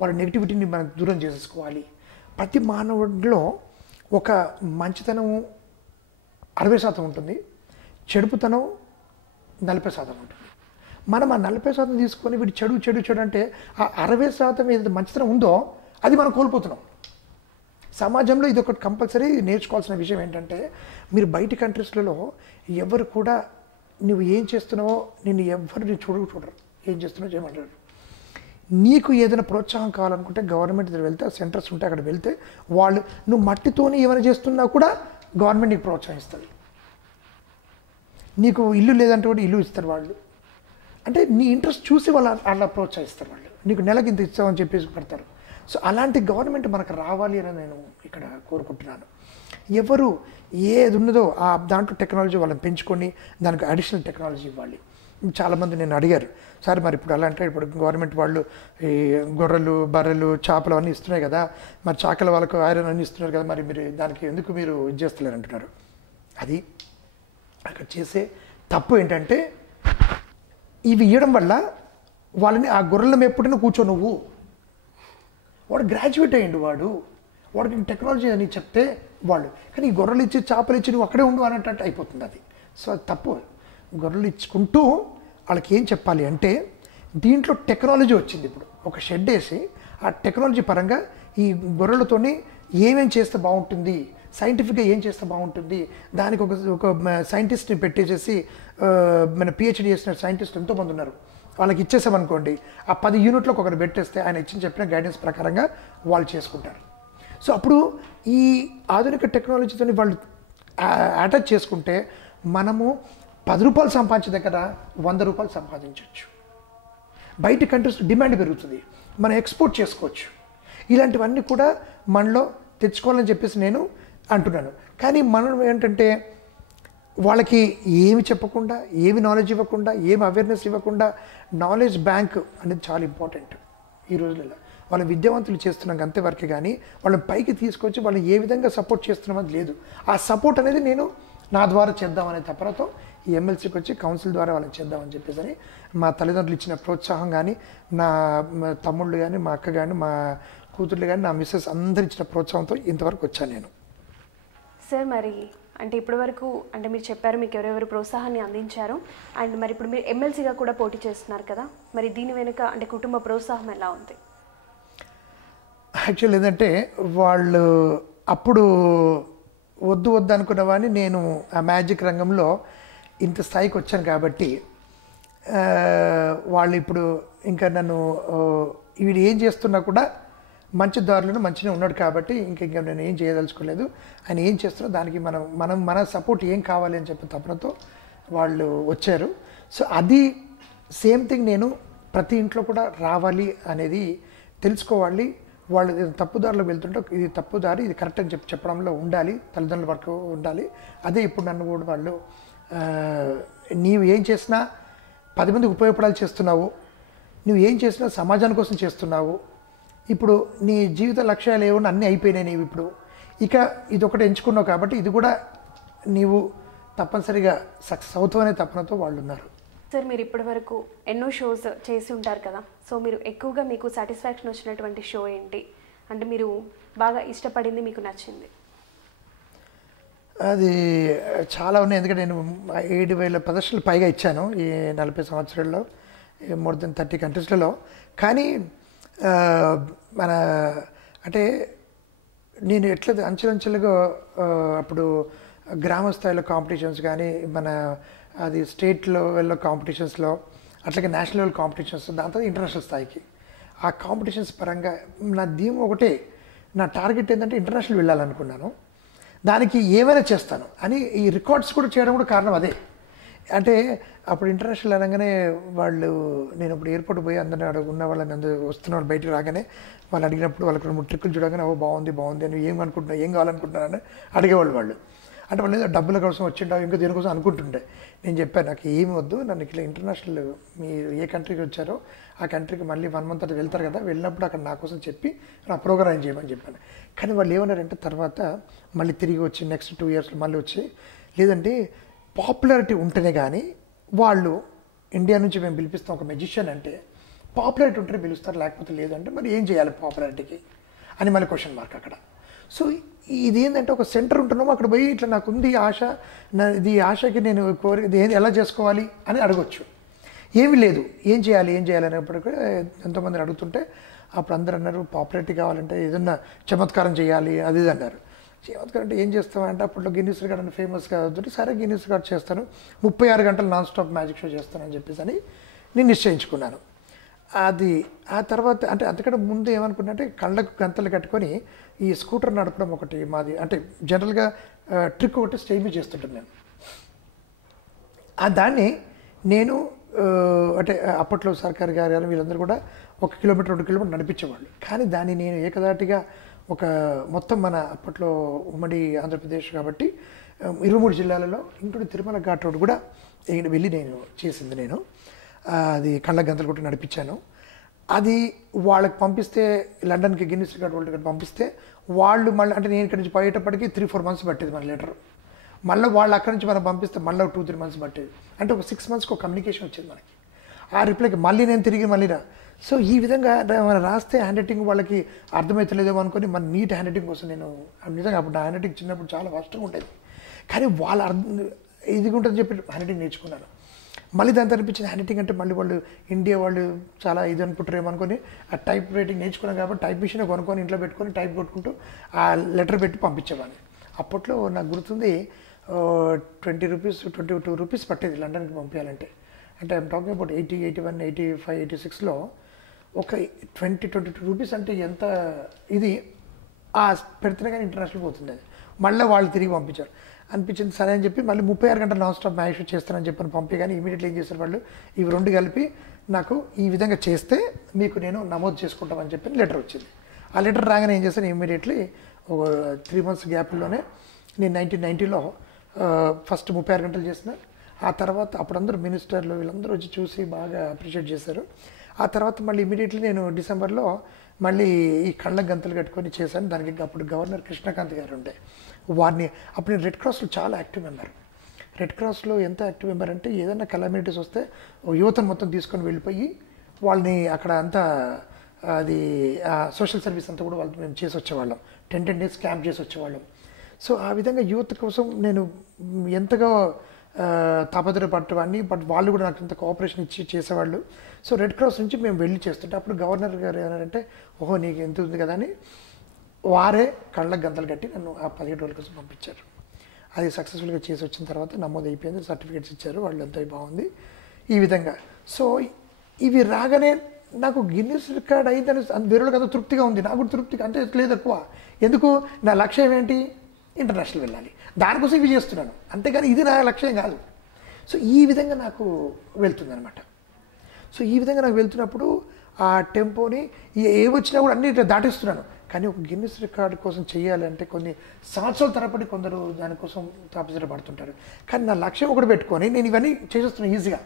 వాళ్ళ నెగిటివిటీని మనం దూరం చేసేసుకోవాలి. ప్రతి మానవుడిలో ఒక మంచితనం 60% ఉంటుంది, చెడుపుతనం 40% ఉంటుంది. మనం ఆ 40% తీసుకొని వీడు చెడు అంటే ఆ 60% ఏదైతే మంచితనం ఉందో అది మనం కోల్పోతున్నాం. సమాజంలో ఇది ఒకటి కంపల్సరీ నేర్చుకోవాల్సిన విషయం ఏంటంటే, మీరు బయట కంట్రీస్లలో ఎవరు కూడా నువ్వు ఏం చేస్తున్నావో నిన్ను ఎవరు చూడరు, ఏం చేస్తున్నావో చేయమంటారు. నీకు ఏదైనా ప్రోత్సాహం కావాలనుకుంటే గవర్నమెంట్ దగ్గర వెళ్తే సెంటర్స్ ఉంటే అక్కడ వెళ్తే వాళ్ళు నువ్వు మట్టితోని ఏమైనా చేస్తున్నా కూడా గవర్నమెంట్ నీకు ప్రోత్సహిస్తుంది. నీకు ఇల్లు లేదంటే కూడా ఇల్లు ఇస్తారు వాళ్ళు, అంటే నీ ఇంట్రెస్ట్ చూసి వాళ్ళు అలా ప్రోత్సహిస్తారు. వాళ్ళు నీకు నెలకి ఇంత ఇస్తామని చెప్పేసి పెడతారు. సో అలాంటి గవర్నమెంట్ మనకు రావాలి అని నేను ఇక్కడ కోరుకుంటున్నాను. ఎవరు ఏది ఉన్నదో ఆ దాంట్లో టెక్నాలజీ వాళ్ళని పెంచుకొని దానికి అడిషనల్ టెక్నాలజీ ఇవ్వాలి. చాలామంది నేను అడిగారు, సార్ మరి ఇప్పుడు అలా అంటే ఇప్పుడు గవర్నమెంట్ వాళ్ళు ఈ గొర్రెలు బర్రెలు చేపలు అన్నీ ఇస్తున్నాయి కదా, మరి చాకల వాళ్ళకు ఐరన్ అన్నీ ఇస్తున్నారు కదా, మరి మీరు దానికి ఎందుకు మీరు ఇది చేస్తలేరు అంటున్నారు. అది అక్కడ చేసే తప్పు ఏంటంటే ఇవి ఇవ్వడం వల్ల వాళ్ళని ఆ గొర్రెల మేపుడిని కూర్చో నువ్వు, వాడు గ్రాడ్యుయేట్ అయ్యిండు, వాడికి టెక్నాలజీ అని చెప్తే వాళ్ళు, కానీ ఈ గొర్రెలు ఇచ్చి చేపలు ఇచ్చి నువ్వు అక్కడే ఉండు అనేటట్టు అయిపోతుంది అది. సో అది తప్పు. గొర్రెలు ఇచ్చుకుంటూ వాళ్ళకి ఏం చెప్పాలి అంటే దీంట్లో టెక్నాలజీ వచ్చింది. ఇప్పుడు ఒక షెడ్ వేసి ఆ టెక్నాలజీ పరంగా ఈ గొర్రెలతోని ఏమేం చేస్తే బాగుంటుంది, సైంటిఫిక్గా ఏం చేస్తే బాగుంటుంది, దానికి ఒక సైంటిస్ట్ని పెట్టేసేసి మన పిహెచ్డి చేసిన సైంటిస్ట్ ఎంతోమంది ఉన్నారు, వాళ్ళకి ఇచ్చేసామనుకోండి, ఆ 10 యూనిట్లకు ఒకరు పెట్టేస్తే ఆయన చెప్పిన గైడెన్స్ ప్రకారంగా వాళ్ళు చేసుకుంటారు. సో అప్పుడు ఈ ఆధునిక టెక్నాలజీతో వాళ్ళు అటాచ్ చేసుకుంటే మనము 10 రూపాయలు సంపాదించే దగ్గర 100 రూపాయలు సంపాదించవచ్చు. బయట కంట్రీస్ డిమాండ్ పెరుగుతుంది, మనం ఎక్స్పోర్ట్ చేసుకోవచ్చు. ఇలాంటివన్నీ కూడా మనలో తెచ్చుకోవాలని చెప్పేసి నేను అంటున్నాను. కానీ మనం ఏంటంటే వాళ్ళకి ఏమి చెప్పకుండా, ఏమి నాలెడ్జ్ ఇవ్వకుండా, ఏమి అవేర్నెస్ ఇవ్వకుండా, నాలెడ్జ్ బ్యాంక్ అనేది చాలా ఇంపార్టెంట్ ఈ రోజులలో. వాళ్ళ విద్యావంతులు చేస్తున్నాం అంతేవరకే, కానీ వాళ్ళని పైకి తీసుకొచ్చి వాళ్ళని ఏ విధంగా సపోర్ట్ చేస్తున్నామని లేదు. ఆ సపోర్ట్ అనేది నేను నా ద్వారా చేద్దామనే తపనతో ఈ ఎమ్మెల్సీకి వచ్చి కౌన్సిల్ ద్వారా వాళ్ళని చేద్దామని చెప్పేసి అని మా తల్లిదండ్రులు ఇచ్చిన ప్రోత్సాహం కానీ, నా తమ్ముళ్ళు కానీ, మా అక్క కానీ, మా కూతుర్లు కానీ, నా మిస్సెస్ అందరు ఇచ్చిన ప్రోత్సాహంతో ఇంతవరకు వచ్చాను నేను. సార్ మరి అంటే ఇప్పటి వరకు అంటే మీరు చెప్పారు మీకు ఎవరెవరు ప్రోత్సాహాన్ని అందించారు, అండ్ మరి ఇప్పుడు మీరు ఎమ్మెల్సీగా కూడా పోటీ చేస్తున్నారు కదా, మరి దీని వెనుక అంటే కుటుంబ ప్రోత్సాహం ఎలా ఉంది? యాక్చువల్ ఏంటంటే వాళ్ళు అప్పుడు వద్దు వద్దు అనుకున్నవాడిని నేను ఆ మ్యాజిక్ రంగంలో ఇంత స్థాయికి వచ్చాను కాబట్టి వాళ్ళు ఇప్పుడు ఇంకా నన్ను వీడు ఏం చేస్తున్నా కూడా మంచి దారిలోనే మంచిగా ఉన్నాడు కాబట్టి ఇంకా నేను ఏం చేయదలుచుకోలేదు. ఆయన ఏం చేస్తున్నా దానికి మన సపోర్ట్ ఏం కావాలి అని చెప్పి తపనతో వాళ్ళు వచ్చారు. సో అది సేమ్ థింగ్ నేను ప్రతి ఇంట్లో కూడా రావాలి అనేది తెలుసుకోవాలి. వాళ్ళు తప్పుదారిలో వెళ్తుంటే ఇది తప్పుదారి, ఇది కరెక్ట్ అని చెప్పడంలో ఉండాలి, తల్లిదండ్రుల వరకు ఉండాలి. అదే ఇప్పుడు నన్ను కూడా వాళ్ళు నీవు ఏం చేసినా 10 మందికి ఉపయోగపడాలి చేస్తున్నావు, నువ్వు ఏం చేసినా సమాజాని కోసం చేస్తున్నావు, ఇప్పుడు నీ జీవిత లక్ష్యాలు ఏమన్నా అన్నీ అయిపోయినాయి నీవు ఇప్పుడు, ఇక ఇది ఒకటి ఎంచుకున్నావు కాబట్టి ఇది కూడా నీవు తప్పనిసరిగా సక్సెస్ అవుతావు అనే తపనతో వాళ్ళు ఉన్నారు. సార్ మీరు ఇప్పటి వరకు ఎన్నో షోస్ చేసి ఉంటారు కదా, సో మీరు ఎక్కువగా మీకు సాటిస్ఫాక్షన్ వచ్చినటువంటి షో ఏంటి, అంటే మీరు బాగా ఇష్టపడింది, మీకు నచ్చింది? అది చాలా ఉన్నాయి, ఎందుకంటే నేను 7,000 ప్రదర్శనలు పైగా ఇచ్చాను ఈ 40 సంవత్సరాల్లో, మోర్ దెన్ 30 కంట్రీస్లలో. కానీ మన అంటే నేను ఎట్లా అంచెలంచెలుగా అప్పుడు గ్రామ స్థాయిలో కాంపిటీషన్స్ కానీ, మన అది స్టేట్ లెవెల్లో కాంపిటీషన్స్లో, అట్లాగే నేషనల్ లెవెల్ కాంపిటీషన్స్, దాని తర్వాత ఇంటర్నేషనల్ స్థాయికి ఆ కాంపిటీషన్స్ పరంగా నా థీమ్ ఒకటే, నా టార్గెట్ ఏంటంటే ఇంటర్నేషనల్ వెళ్ళాలనుకున్నాను. దానికి ఏమైనా చేస్తాను అని ఈ రికార్డ్స్ కూడా చేయడం కూడా కారణం అదే. అంటే అప్పుడు ఇంటర్నేషనల్ అనగానే వాళ్ళు, నేను ఇప్పుడు ఎయిర్పోర్ట్ పోయి అందరిని ఉన్న వాళ్ళని అందరూ వస్తున్నారు బయటకు రాగానే వాళ్ళు అడిగినప్పుడు వాళ్ళకి 2-3 ట్రిక్కులు చూడగానే ఓ బాగుంది అని ఏం అనుకుంటున్నా, ఏం కావాలనుకుంటున్నారని అడిగేవాళ్ళు వాళ్ళు. అంటే వాళ్ళు ఏదో డబ్బుల కోసం వచ్చిండా ఇంకా దీనికోసం అనుకుంటుండే. నేను చెప్పాను నాకు ఏమి వద్దు, నన్ను ఇట్లా ఇంటర్నేషనల్ మీరు ఏ కంట్రీకి వచ్చారో ఆ కంట్రీకి మళ్ళీ 1 మంత్ అట్లా వెళ్తారు కదా, వెళ్ళినప్పుడు అక్కడ నా కోసం చెప్పి నా ప్రోగ్రామ్ చేయమని చెప్పాను. కానీ వాళ్ళు ఏమన్నారంటే తర్వాత మళ్ళీ తిరిగి వచ్చి నెక్స్ట్ 2 ఇయర్స్లో మళ్ళీ వచ్చి, లేదంటే పాపులారిటీ ఉంటేనే కానీ వాళ్ళు ఇండియా నుంచి మేము పిలిపిస్తాం ఒక మెజిషియన్ అంటే పాపులారిటీ ఉంటేనే పిలుస్తారు, లేకపోతే లేదంటే మరి ఏం చేయాలి పాపులారిటీకి అని మళ్ళీ క్వశ్చన్ మార్క్ అక్కడ. సో ఇది ఏంటంటే ఒక సెంటర్ ఉంటున్నాము, అక్కడ పోయి ఇట్లా నాకు ఉంది ఆశ, ఇది ఆశకి నేను ఇది ఎలా చేసుకోవాలి అని అడగొచ్చు. ఏమీ లేదు, ఏం చేయాలి అనేప్పటికీ ఎంతోమందిని అడుగుతుంటే అప్పుడు అందరూ అన్నారు పాపులారిటీ కావాలంటే ఏదన్నా చమత్కారం చేయాలి అది ఇది అన్నారు. చమత్కారం అంటే ఏం చేస్తామంటే అప్పట్లో గిన్నీస్ రికార్డ్ అని ఫేమస్ కావద్దు, సరే గిన్నీస్ రికార్డ్ చేస్తాను, 36 గంటలు నాన్ స్టాప్ మ్యాజిక్ షో చేస్తానని చెప్పేసి అని నేను నిశ్చయించుకున్నాను. అది ఆ తర్వాత అంటే అంతకంటే ముందు ఏమనుకున్నా అంటే కళ్ళకు గంతలు కట్టుకొని ఈ స్కూటర్ నడపడం ఒకటి మాది, అంటే జనరల్గా ట్రిక్ ఒకటి స్టేజ్ మీద చేస్తుంటాను నేను. దాన్ని నేను అంటే అప్పట్లో సర్కార్ గారు వీళ్ళందరూ కూడా 1 కిలోమీటర్ 2 కిలోమీటర్ నడిపించేవాళ్ళు. కానీ దాన్ని నేను ఏకదాటిగా ఒక మొత్తం మన అప్పట్లో ఉమ్మడి ఆంధ్రప్రదేశ్ కాబట్టి 23 జిల్లాలలో ఇంక్లూడింగ్ తిరుమల ఘాట్ రోడ్ కూడా వెళ్ళి నేను చేసింది. నేను అది కళ్ళ గంతలు కొట్టి నడిపించాను. అది వాళ్ళకి పంపిస్తే లండన్కి గిన్నిస్ రికార్డ్ వరల్డ్ రికార్డ్ పంపిస్తే వాళ్ళు మళ్ళీ అంటే నేను ఇక్కడి నుంచి పోయేటప్పటికి 3-4 మంత్స్ పట్టేది మన లెటర్. మళ్ళీ వాళ్ళు అక్కడి నుంచి మనం పంపిస్తే మళ్ళీ 2-3 మంత్స్ పట్టేది. అంటే ఒక 6 మంత్స్కి ఒక కమ్యూనికేషన్ వచ్చింది మనకి. ఆ రిప్లైకి మళ్ళీ నేను తిరిగి మళ్ళీ సో ఈ విధంగా మనం రాస్తే హ్యాండ్ రైటింగ్ వాళ్ళకి అర్థమవుతలేదేమో అనుకొని మన నీట్ హ్యాండ్ రైటింగ్ కోసం నేను నిజంగా అప్పుడు నా హ్యాండ్ రైటింగ్ చిన్నప్పుడు చాలా కష్టంగా ఉండేది. కానీ వాళ్ళ ఇది ఉంటుందని చెప్పి హ్యాండ్ రైటింగ్ నేర్చుకున్నాను. మళ్ళీ దాంతో అనిపించింది హ్యాండ్ రైటింగ్ అంటే మళ్ళీ వాళ్ళు ఇండియా వాళ్ళు చాలా ఇది అనుకుంటారేమో అనుకొని ఆ టైప్ రైటింగ్ నేర్చుకున్నాను కాబట్టి టైప్ మిషన్ కొనుక్కొని ఇంట్లో పెట్టుకొని టైప్ కొట్టుకుంటూ ఆ లెటర్ పెట్టి పంపించేవాడిని. అప్పట్లో నాకు గుర్తుంది 20 రూపీస్ 22 రూపీస్ పట్టేది లండన్కి పంపించాలంటే. అంటే ఐఎమ్ టాకింగ్ అబౌట్ 80, 81, 85, 86లో ఒక 22 రూపీస్ అంటే ఎంత ఇది పెడితేనే కానీ ఇంటర్నేషనల్ పోతుంది. అది మళ్ళీ వాళ్ళు తిరిగి పంపించారు. అనిపించింది సరే అని చెప్పి మళ్ళీ 36 గంటలు నాన్ స్టాప్ మ్యాచ్ చేస్తానని చెప్పని పంపి కానీ ఇమీడియట్లీ ఏం చేస్తారు వాళ్ళు ఇవి రెండు కలిపి నాకు ఈ విధంగా చేస్తే మీకు నేను నమోదు చేసుకుంటామని చెప్పి లెటర్ వచ్చింది. ఆ లెటర్ రాగానే ఏం చేస్తాను ఇమీడియట్లీ ఒక 3 months గ్యాప్లోనే నేను 1990లో ఫస్ట్ 36 గంటలు చేసిన. ఆ తర్వాత అప్పుడు అందరూ మినిస్టర్లు వీళ్ళందరూ వచ్చి చూసి బాగా అప్రిషియేట్ చేశారు. ఆ తర్వాత మళ్ళీ ఇమీడియట్లీ నేను డిసెంబర్లో మళ్ళీ ఈ కళ్ళకు గంతలు కట్టుకొని చేశాను. దానికి అప్పుడు గవర్నర్ కృష్ణకాంత్ గారు ఉండే వారిని అప్పుడు నేను రెడ్ క్రాస్లో చాలా యాక్టివ్ మెంబర్. రెడ్ క్రాస్లో ఎంత యాక్టివ్ మెంబర్ అంటే ఏదైనా కలామిటీస్ వస్తే యువతను మొత్తం తీసుకొని వెళ్ళిపోయి వాళ్ళని అక్కడ అంతా అది సోషల్ సర్వీస్ అంతా కూడా వాళ్ళతో మేము చేసి వచ్చేవాళ్ళం. 10 days క్యాంప్ చేసి వచ్చేవాళ్ళం. సో ఆ విధంగా యూత్ కోసం నేను ఎంతగా తాపత్రయపడ్డవాడిని. బట్ వాళ్ళు కూడా నాకు ఇంత కోఆపరేషన్ ఇచ్చి చేసేవాళ్ళు. సో రెడ్ క్రాస్ నుంచి మేము వెళ్ళి చేస్తుంటే అప్పుడు గవర్నర్ గారు ఏమన్నారంటే ఓహో నీకు ఎంత ఉంది కదా అని వారే కళ్ళకు గంతలు కట్టి నన్ను ఆ 17 రోజుల కోసం పంపించారు. అది సక్సెస్ఫుల్గా చేసి వచ్చిన తర్వాత నమోదు అయిపోయింది, సర్టిఫికేట్స్ ఇచ్చారు, వాళ్ళు ఎంతో బాగుంది ఈ విధంగా. సో ఇవి రాగానే నాకు గిన్నిస్ రికార్డ్ అయిందని వేరే వాళ్ళకి అంత తృప్తిగా ఉంది, నాకు కూడా తృప్తిగా అంటే లేదు ఎక్కువ. ఎందుకు నా లక్ష్యం ఏంటి ఇంటర్నేషనల్ వెళ్ళాలి, దానికోసం ఇవి చేస్తున్నాను అంతేగాని ఇది నా లక్ష్యం కాదు. సో ఈ విధంగా నాకు వెళ్తుందనమాట. సో ఈ విధంగా నాకు వెళ్తున్నప్పుడు ఆ టెంపోని ఏ వచ్చినా కూడా అన్ని దాటిస్తున్నాను. కానీ ఒక గిన్నిస్ రికార్డు కోసం చేయాలంటే కొన్ని సంవత్సరాల తరబడి కొందరు దానికోసం తాపత్రయపడుతుంటారు. కానీ నా లక్ష్యం ఒకటి పెట్టుకొని నేను ఇవన్నీ చేసేస్తున్నాను ఈజీగా.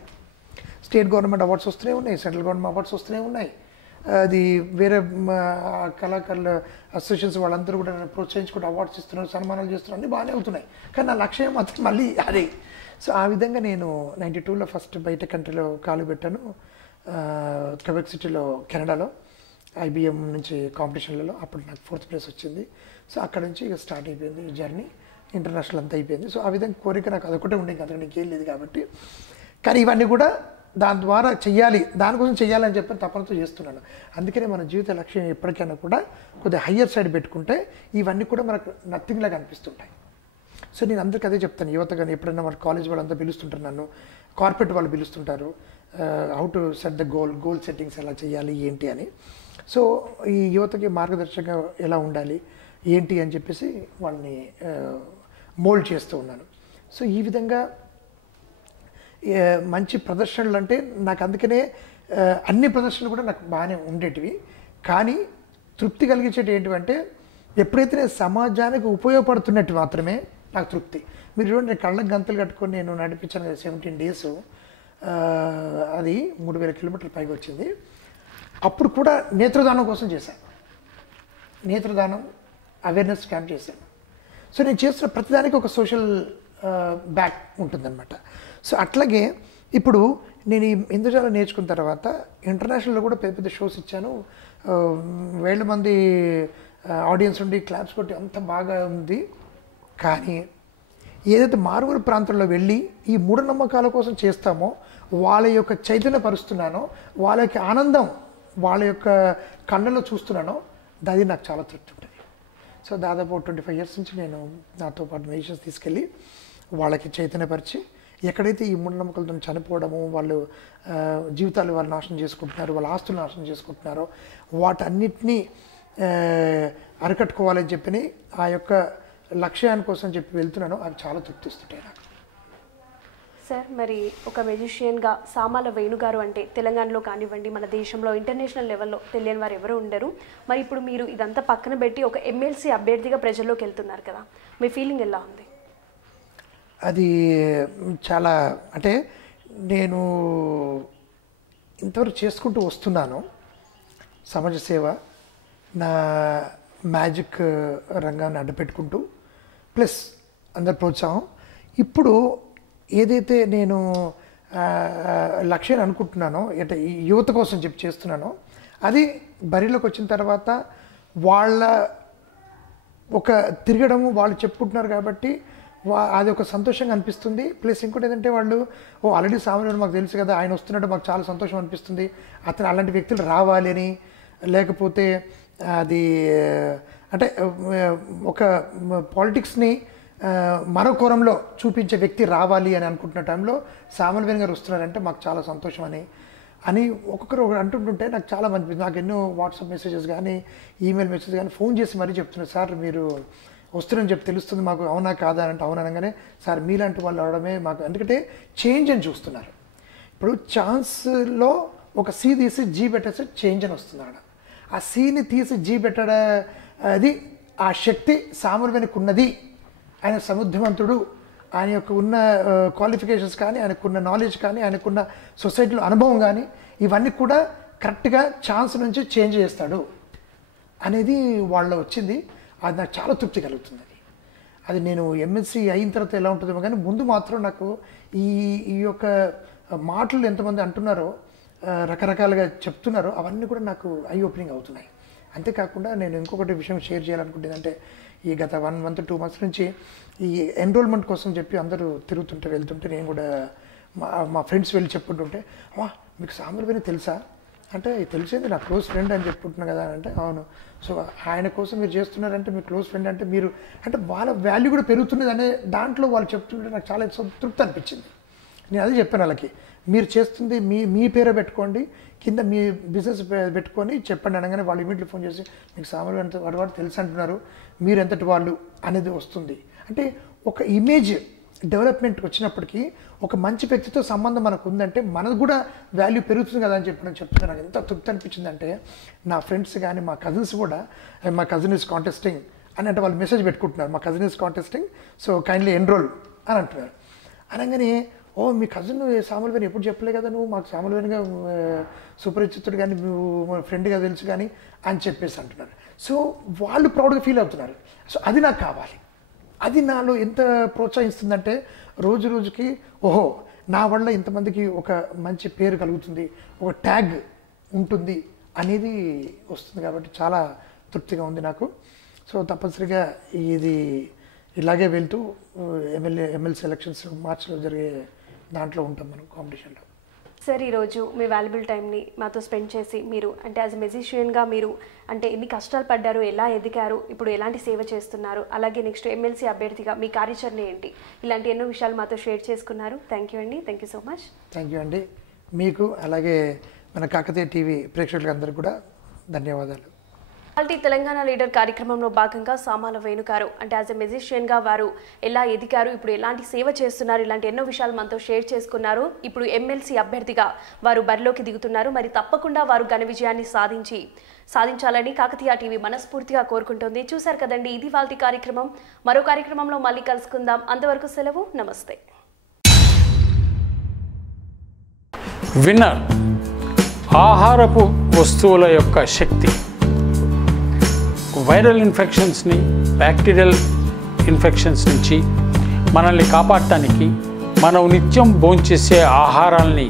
స్టేట్ గవర్నమెంట్ అవార్డ్స్ వస్తూనే ఉన్నాయి, సెంట్రల్ గవర్నమెంట్ అవార్డ్స్ వస్తూనే ఉన్నాయి. అది వేరే కళాకారుల అసోసియేషన్స్ వాళ్ళందరూ కూడా నన్ను ప్రోత్సహించుకుంటూ అవార్డ్స్ ఇస్తున్నారు, సన్మానాలు చేస్తున్నారు, అన్నీ బాగానే అవుతున్నాయి. కానీ నా లక్ష్యం మాత్రం మళ్ళీ అదే. సో ఆ విధంగా నేను 92లో ఫస్ట్ బయట కంట్రీలో కాలు పెట్టాను, క్వెబెక్ సిటీలో కెనడాలో IBM నుంచి కాంపిటీషన్లలో. అప్పుడు నాకు 4th place వచ్చింది. సో అక్కడ నుంచి ఇక స్టార్ట్ అయిపోయింది జర్నీ, ఇంటర్నేషనల్ అంతా అయిపోయింది. సో ఆ విధంగా కోరిక నాకు అదొకటే ఉండేది, అంతకు నీకేం లేదు కాబట్టి. కానీ ఇవన్నీ కూడా దాని ద్వారా చెయ్యాలి, దానికోసం చెయ్యాలని చెప్పి తపనతో చేస్తున్నాను. అందుకనే మన జీవిత లక్ష్యం ఎప్పటికైనా కూడా కొద్దిగా హయ్యర్ సైడ్ పెట్టుకుంటే ఇవన్నీ కూడా మనకు నథింగ్ లాగా అనిపిస్తుంటాయి. సో నేను అందరికీ అదే చెప్తాను, యువత కానీ ఎప్పుడైనా మన కాలేజ్ వాళ్ళంతా పిలుస్తుంటారు, నన్ను కార్పొరేట్ వాళ్ళు పిలుస్తుంటారు, how to set the goal settings ఎలా చేయాలి ఏంటి అని. సో ఈ యువతకి మార్గదర్శకంగా ఎలా ఉండాలి ఏంటి అని చెప్పేసి వాళ్ళని మోల్డ్ చేస్తూ ఉన్నాను. సో ఈ విధంగా మంచి ప్రదర్శనలు అంటే నాకు అందుకనే అన్ని ప్రదర్శనలు కూడా నాకు బాగానే ఉండేటివి. కానీ తృప్తి కలిగించేటి ఏంటివంటే ఎప్పుడైతే నేను సమాజానికి ఉపయోగపడుతున్నట్టు మాత్రమే నాకు తృప్తి. మీరు చూడండి, నేను కళ్ళకు గంతలు కట్టుకొని నేను నడిపించాను కదా 17 days, అది 3000 kilometers పైగా వచ్చింది. అప్పుడు కూడా నేత్రదానం కోసం చేశాను, నేత్రదానం అవేర్నెస్ క్యాంప్ చేశాను. సో నేను చేస్తున్న ప్రతిదానికి ఒక సోషల్ బ్యాక్ ఉంటుందన్నమాట. సో అట్లాగే ఇప్పుడు నేను ఈ ఇంద్రజాలం నేర్చుకున్న తర్వాత ఇంటర్నేషనల్లో కూడా పెద్ద పెద్ద షోస్ ఇచ్చాను, 1000 మంది ఆడియన్స్ ఉండి క్లాప్స్ కొట్టి అంత బాగా ఉంది. కానీ ఏదైతే మారుమూల ప్రాంతంలో వెళ్ళి ఈ మూఢనమ్మకాల కోసం చేస్తామో వాళ్ళ యొక్క చైతన్యపరుస్తున్నానో, వాళ్ళ యొక్క ఆనందం వాళ్ళ యొక్క కళ్ళలో చూస్తున్నానో అది నాకు చాలా తృప్తి ఉంటుంది. సో దాదాపు 25 years నుంచి నేను నాతో పాటు మెడిషన్స్ తీసుకెళ్ళి వాళ్ళకి చైతన్యపరిచి ఎక్కడైతే ఈ మూఢనమ్మకాలతో చనిపోవడము, వాళ్ళు జీవితాలు వాళ్ళు నాశనం చేసుకుంటున్నారు, వాళ్ళ ఆస్తులు నాశనం చేసుకుంటున్నారో వాటన్నిటినీ అరికట్టుకోవాలని చెప్పి ఆ యొక్క లక్ష్యాన్ని కోసం చెప్పి వెళ్తున్నాను. అవి చాలా తృప్తిస్తుంటాయి నాకు. సార్, మరి ఒక మెజిషియన్గా సామాల వేణుగారు అంటే తెలంగాణలో కానివ్వండి, మన దేశంలో ఇంటర్నేషనల్ లెవెల్లో తెలియని వారు ఎవరు ఉండరు. మరి ఇప్పుడు మీరు ఇదంతా పక్కన పెట్టి ఒక MLC అభ్యర్థిగా ప్రజల్లోకి వెళ్తున్నారు కదా, మీ ఫీలింగ్ ఎలా ఉంది? అది చాలా అంటే నేను ఇంతవరకు చేసుకుంటూ వస్తున్నాను సమాజ సేవ, నా మ్యాజిక్ రంగాన్ని అడ్డుపెట్టుకుంటూ, ప్లస్ అందరి ప్రోత్సాహం. ఇప్పుడు ఏదైతే నేను లక్ష్యాన్ని అనుకుంటున్నానో, అంటే ఈ యువత కోసం చెప్పి చేస్తున్నానో, అది బరిలోకి వచ్చిన తర్వాత వాళ్ళ ఒక తిరగడము వాళ్ళు చెప్పుకుంటున్నారు కాబట్టి అది ఒక సంతోషంగా అనిపిస్తుంది. ప్లస్ ఇంకోటి ఏంటంటే వాళ్ళు ఆల్రెడీ సామాన్యుడు మాకు తెలుసు కదా, ఆయన వస్తున్నట్టు మాకు చాలా సంతోషం అనిపిస్తుంది. అతను అలాంటి వ్యక్తులు రావాలి అని, లేకపోతే అది అంటే ఒక పాలిటిక్స్ని మరో కోణంలో చూపించే వ్యక్తి రావాలి అని అనుకుంటున్న టైంలో సామల్వేల్ గారు వస్తున్నారంటే మాకు చాలా సంతోషం అని ఒక్కొక్కరు అంటుంటుంటే నాకు చాలా మంది, నాకు ఎన్నో వాట్సాప్ మెసేజెస్ కానీ ఈమెయిల్ మెసేజ్ కానీ ఫోన్ చేసి మరీ చెప్తున్నారు, సార్ మీరు వస్తున్నారని చెప్పి తెలుస్తుంది మాకు, అవునా కాదా అంటే అవుననగానే సార్ మీలాంటి వాళ్ళు అవడమే మాకు, ఎందుకంటే చేంజ్ అని చూస్తున్నారు. ఇప్పుడు ఛాన్స్లో ఒక సి తీసి జీ పెట్టేస్తే చేంజ్ అని వస్తున్నాడు. ఆ సీని తీసి జీ పెట్టడం అది ఆ శక్తి సామల్వేల్కి ఉన్నది. ఆయన సముద్రవంతుడు, ఆయన యొక్క ఉన్న క్వాలిఫికేషన్స్ కానీ, ఆయనకున్న నాలెడ్జ్ కానీ, ఆయనకున్న సొసైటీలో అనుభవం కానీ ఇవన్నీ కూడా కరెక్ట్గా ఛాన్స్ నుంచి చేంజ్ చేస్తాడు అనేది వాళ్ళ వచ్చింది. అది నాకు చాలా తృప్తి కలుగుతుంది. అది నేను ఎంఎస్సీ అయిన తర్వాత ఎలా ఉంటుందేమో కానీ ముందు మాత్రం నాకు ఈ యొక్క మాటలు ఎంతమంది అంటున్నారో, రకరకాలుగా చెప్తున్నారో అవన్నీ కూడా నాకు ఐ ఓపెనింగ్ అవుతున్నాయి. అంతేకాకుండా నేను ఇంకొకటి విషయం షేర్ చేయాలనుకుంటుంది అంటే, ఈ గత 1 month 2 months నుంచి ఈ ఎన్రోల్మెంట్ కోసం చెప్పి అందరూ తిరుగుతుంటే వెళ్తుంటే నేను కూడా మా ఫ్రెండ్స్ వెళ్ళి చెప్పుకుంటుంటే, అమ్మా మీకు సామల్వేల్ తెలుసా అంటే, తెలిసేది నా క్లోజ్ ఫ్రెండ్ అని చెప్పుకుంటున్నా కదా అంటే, అవును. సో ఆయన కోసం మీరు చేస్తున్నారంటే మీ క్లోజ్ ఫ్రెండ్ అంటే మీరు అంటే వాళ్ళ వాల్యూ కూడా పెరుగుతున్నది అనే దాంట్లో వాళ్ళు చెప్తుంటే నాకు చాలా తృప్తి అనిపించింది. నేను అదే చెప్పాను వాళ్ళకి, మీరు చేస్తుంది మీ పేరే పెట్టుకోండి, కింద మీ బిజినెస్ పెట్టుకొని చెప్పండి అనగానే వాళ్ళు ఇమీడియట్లీ ఫోన్ చేసి మీకు సామల్వేల్ ఎంత వాడు తెలుసు అంటున్నారు, మీరు ఎంతటి వాళ్ళు అనేది వస్తుంది. అంటే ఒక ఇమేజ్ డెవలప్మెంట్కి వచ్చినప్పటికీ ఒక మంచి వ్యక్తితో సంబంధం మనకు ఉందంటే మనకు కూడా వాల్యూ పెరుగుతుంది కదా అని చెప్తున్నాను. నాకు ఎంత తృప్తి అనిపించిందంటే, నా ఫ్రెండ్స్ కానీ మా కజిన్స్ కూడా మా కజిన్ ఈజ్ కాంటెస్టింగ్ అని అంటే వాళ్ళు మెసేజ్ పెట్టుకుంటున్నారు, మా cousin is contesting so kindly enrol అని అంటున్నారు. అనగానే మీ కజిన్ సామల్వేల్ ఎప్పుడు చెప్పలే కదా నువ్వు, మాకు సామల్వేల్గా సుపరిచితుడు కానీ నువ్వు ఫ్రెండ్గా తెలుసు కానీ అని చెప్పేసి అంటున్నారు. సో వాళ్ళు ప్రౌడ్గా ఫీల్ అవుతున్నారు. సో అది నాకు కావాలి. అది నాలో ఎంత ప్రోత్సహిస్తుందంటే రోజు రోజుకి నా వల్ల ఇంతమందికి ఒక మంచి పేరు కలుగుతుంది, ఒక ట్యాగ్ ఉంటుంది అనేది వస్తుంది. కాబట్టి చాలా తృప్తిగా ఉంది నాకు. సో తప్పనిసరిగా ఇది ఇలాగే వెళ్తూ ఎమ్మెల్సీ ఎలక్షన్స్ మార్చిలో జరిగే దాంట్లో ఉంటాం మనం కాంపిటీషన్లో. సార్, ఈరోజు మీ వాల్యుబుల్ టైంని మాతో స్పెండ్ చేసి మీరు అంటే యాజ్ ఎ మ్యూజిషియన్గా మీరు అంటే ఎన్ని కష్టాలు పడ్డారు, ఎలా ఎదిగారు, ఇప్పుడు ఎలాంటి సేవ చేస్తున్నారు, అలాగే నెక్స్ట్ ఎమ్మెల్సీ అభ్యర్థిగా మీ కార్యాచరణ ఏంటి, ఇలాంటి ఎన్నో విషయాలు మాతో షేర్ చేసుకున్నారు. థ్యాంక్ యూ అండి. Thank you so much. Thank you అండి. మీకు అలాగే మన కాకతీయ టీవీ ప్రేక్షకులందరూ కూడా ధన్యవాదాలు. తెలంగాణ లీడర్ కార్యక్రమంలో భాగంగా సామాల వేణు గారు అంటే యాజ్ ఎ మ్యూజిషియన్గా వారు ఎలా ఎదిగారు, ఇప్పుడు ఎలాంటి సేవ చేస్తున్నారు, ఇలాంటి ఎన్నో విషయాలు మనతో షేర్ చేసుకున్నారు. ఇప్పుడు ఎమ్మెల్సీ అభ్యర్థిగా వారు బరిలోకి దిగుతున్నారు. మరి తప్పకుండా వారు ఘన విజయాన్ని సాధించాలని కాకతీయ టీవీ మనస్ఫూర్తిగా కోరుకుంటుంది. చూశారు కదండి, ఇది వాళ్ళ కార్యక్రమం. మరో కార్యక్రమంలో మళ్ళీ కలుసుకుందాం. అంతవరకు సెలవు. నమస్తే. విన్నర్ ఆహారపు వస్తువుల యొక్క శక్తి వైరల్ ఇన్ఫెక్షన్స్ని, బ్యాక్టీరియల్ ఇన్ఫెక్షన్స్ నుంచి మనల్ని కాపాడటానికి మనం నిత్యం భోంచేసే ఆహారాల్ని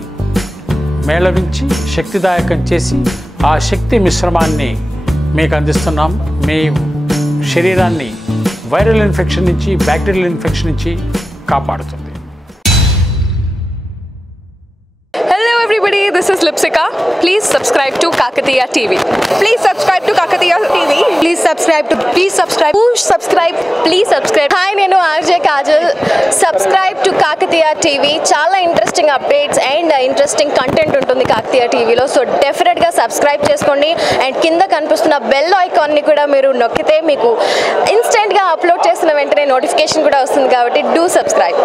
మేళవించి శక్తిదాయకం చేసి ఆ శక్తి మిశ్రమాన్ని మీకు అందిస్తున్నాం. మీ శరీరాన్ని వైరల్ ఇన్ఫెక్షన్ నుంచి, బ్యాక్టీరియల్ ఇన్ఫెక్షన్ నుంచి కాపాడుతుంది. This is Lipsika. Please subscribe to Kakatiya TV. Please subscribe to Kakatiya TV. Please subscribe. Push subscribe. Please subscribe. Hi, nenu RJ Kajal. Subscribe to Kakatiya TV. Chala interesting updates and interesting content untundi Kakatiya TV lo. So definitely ga subscribe cheskondi and kinda kanipustunna bell icon ni kuda meeru nokkite meeku instant ga upload chesina ventane notification kuda vastundi kabatti do subscribe.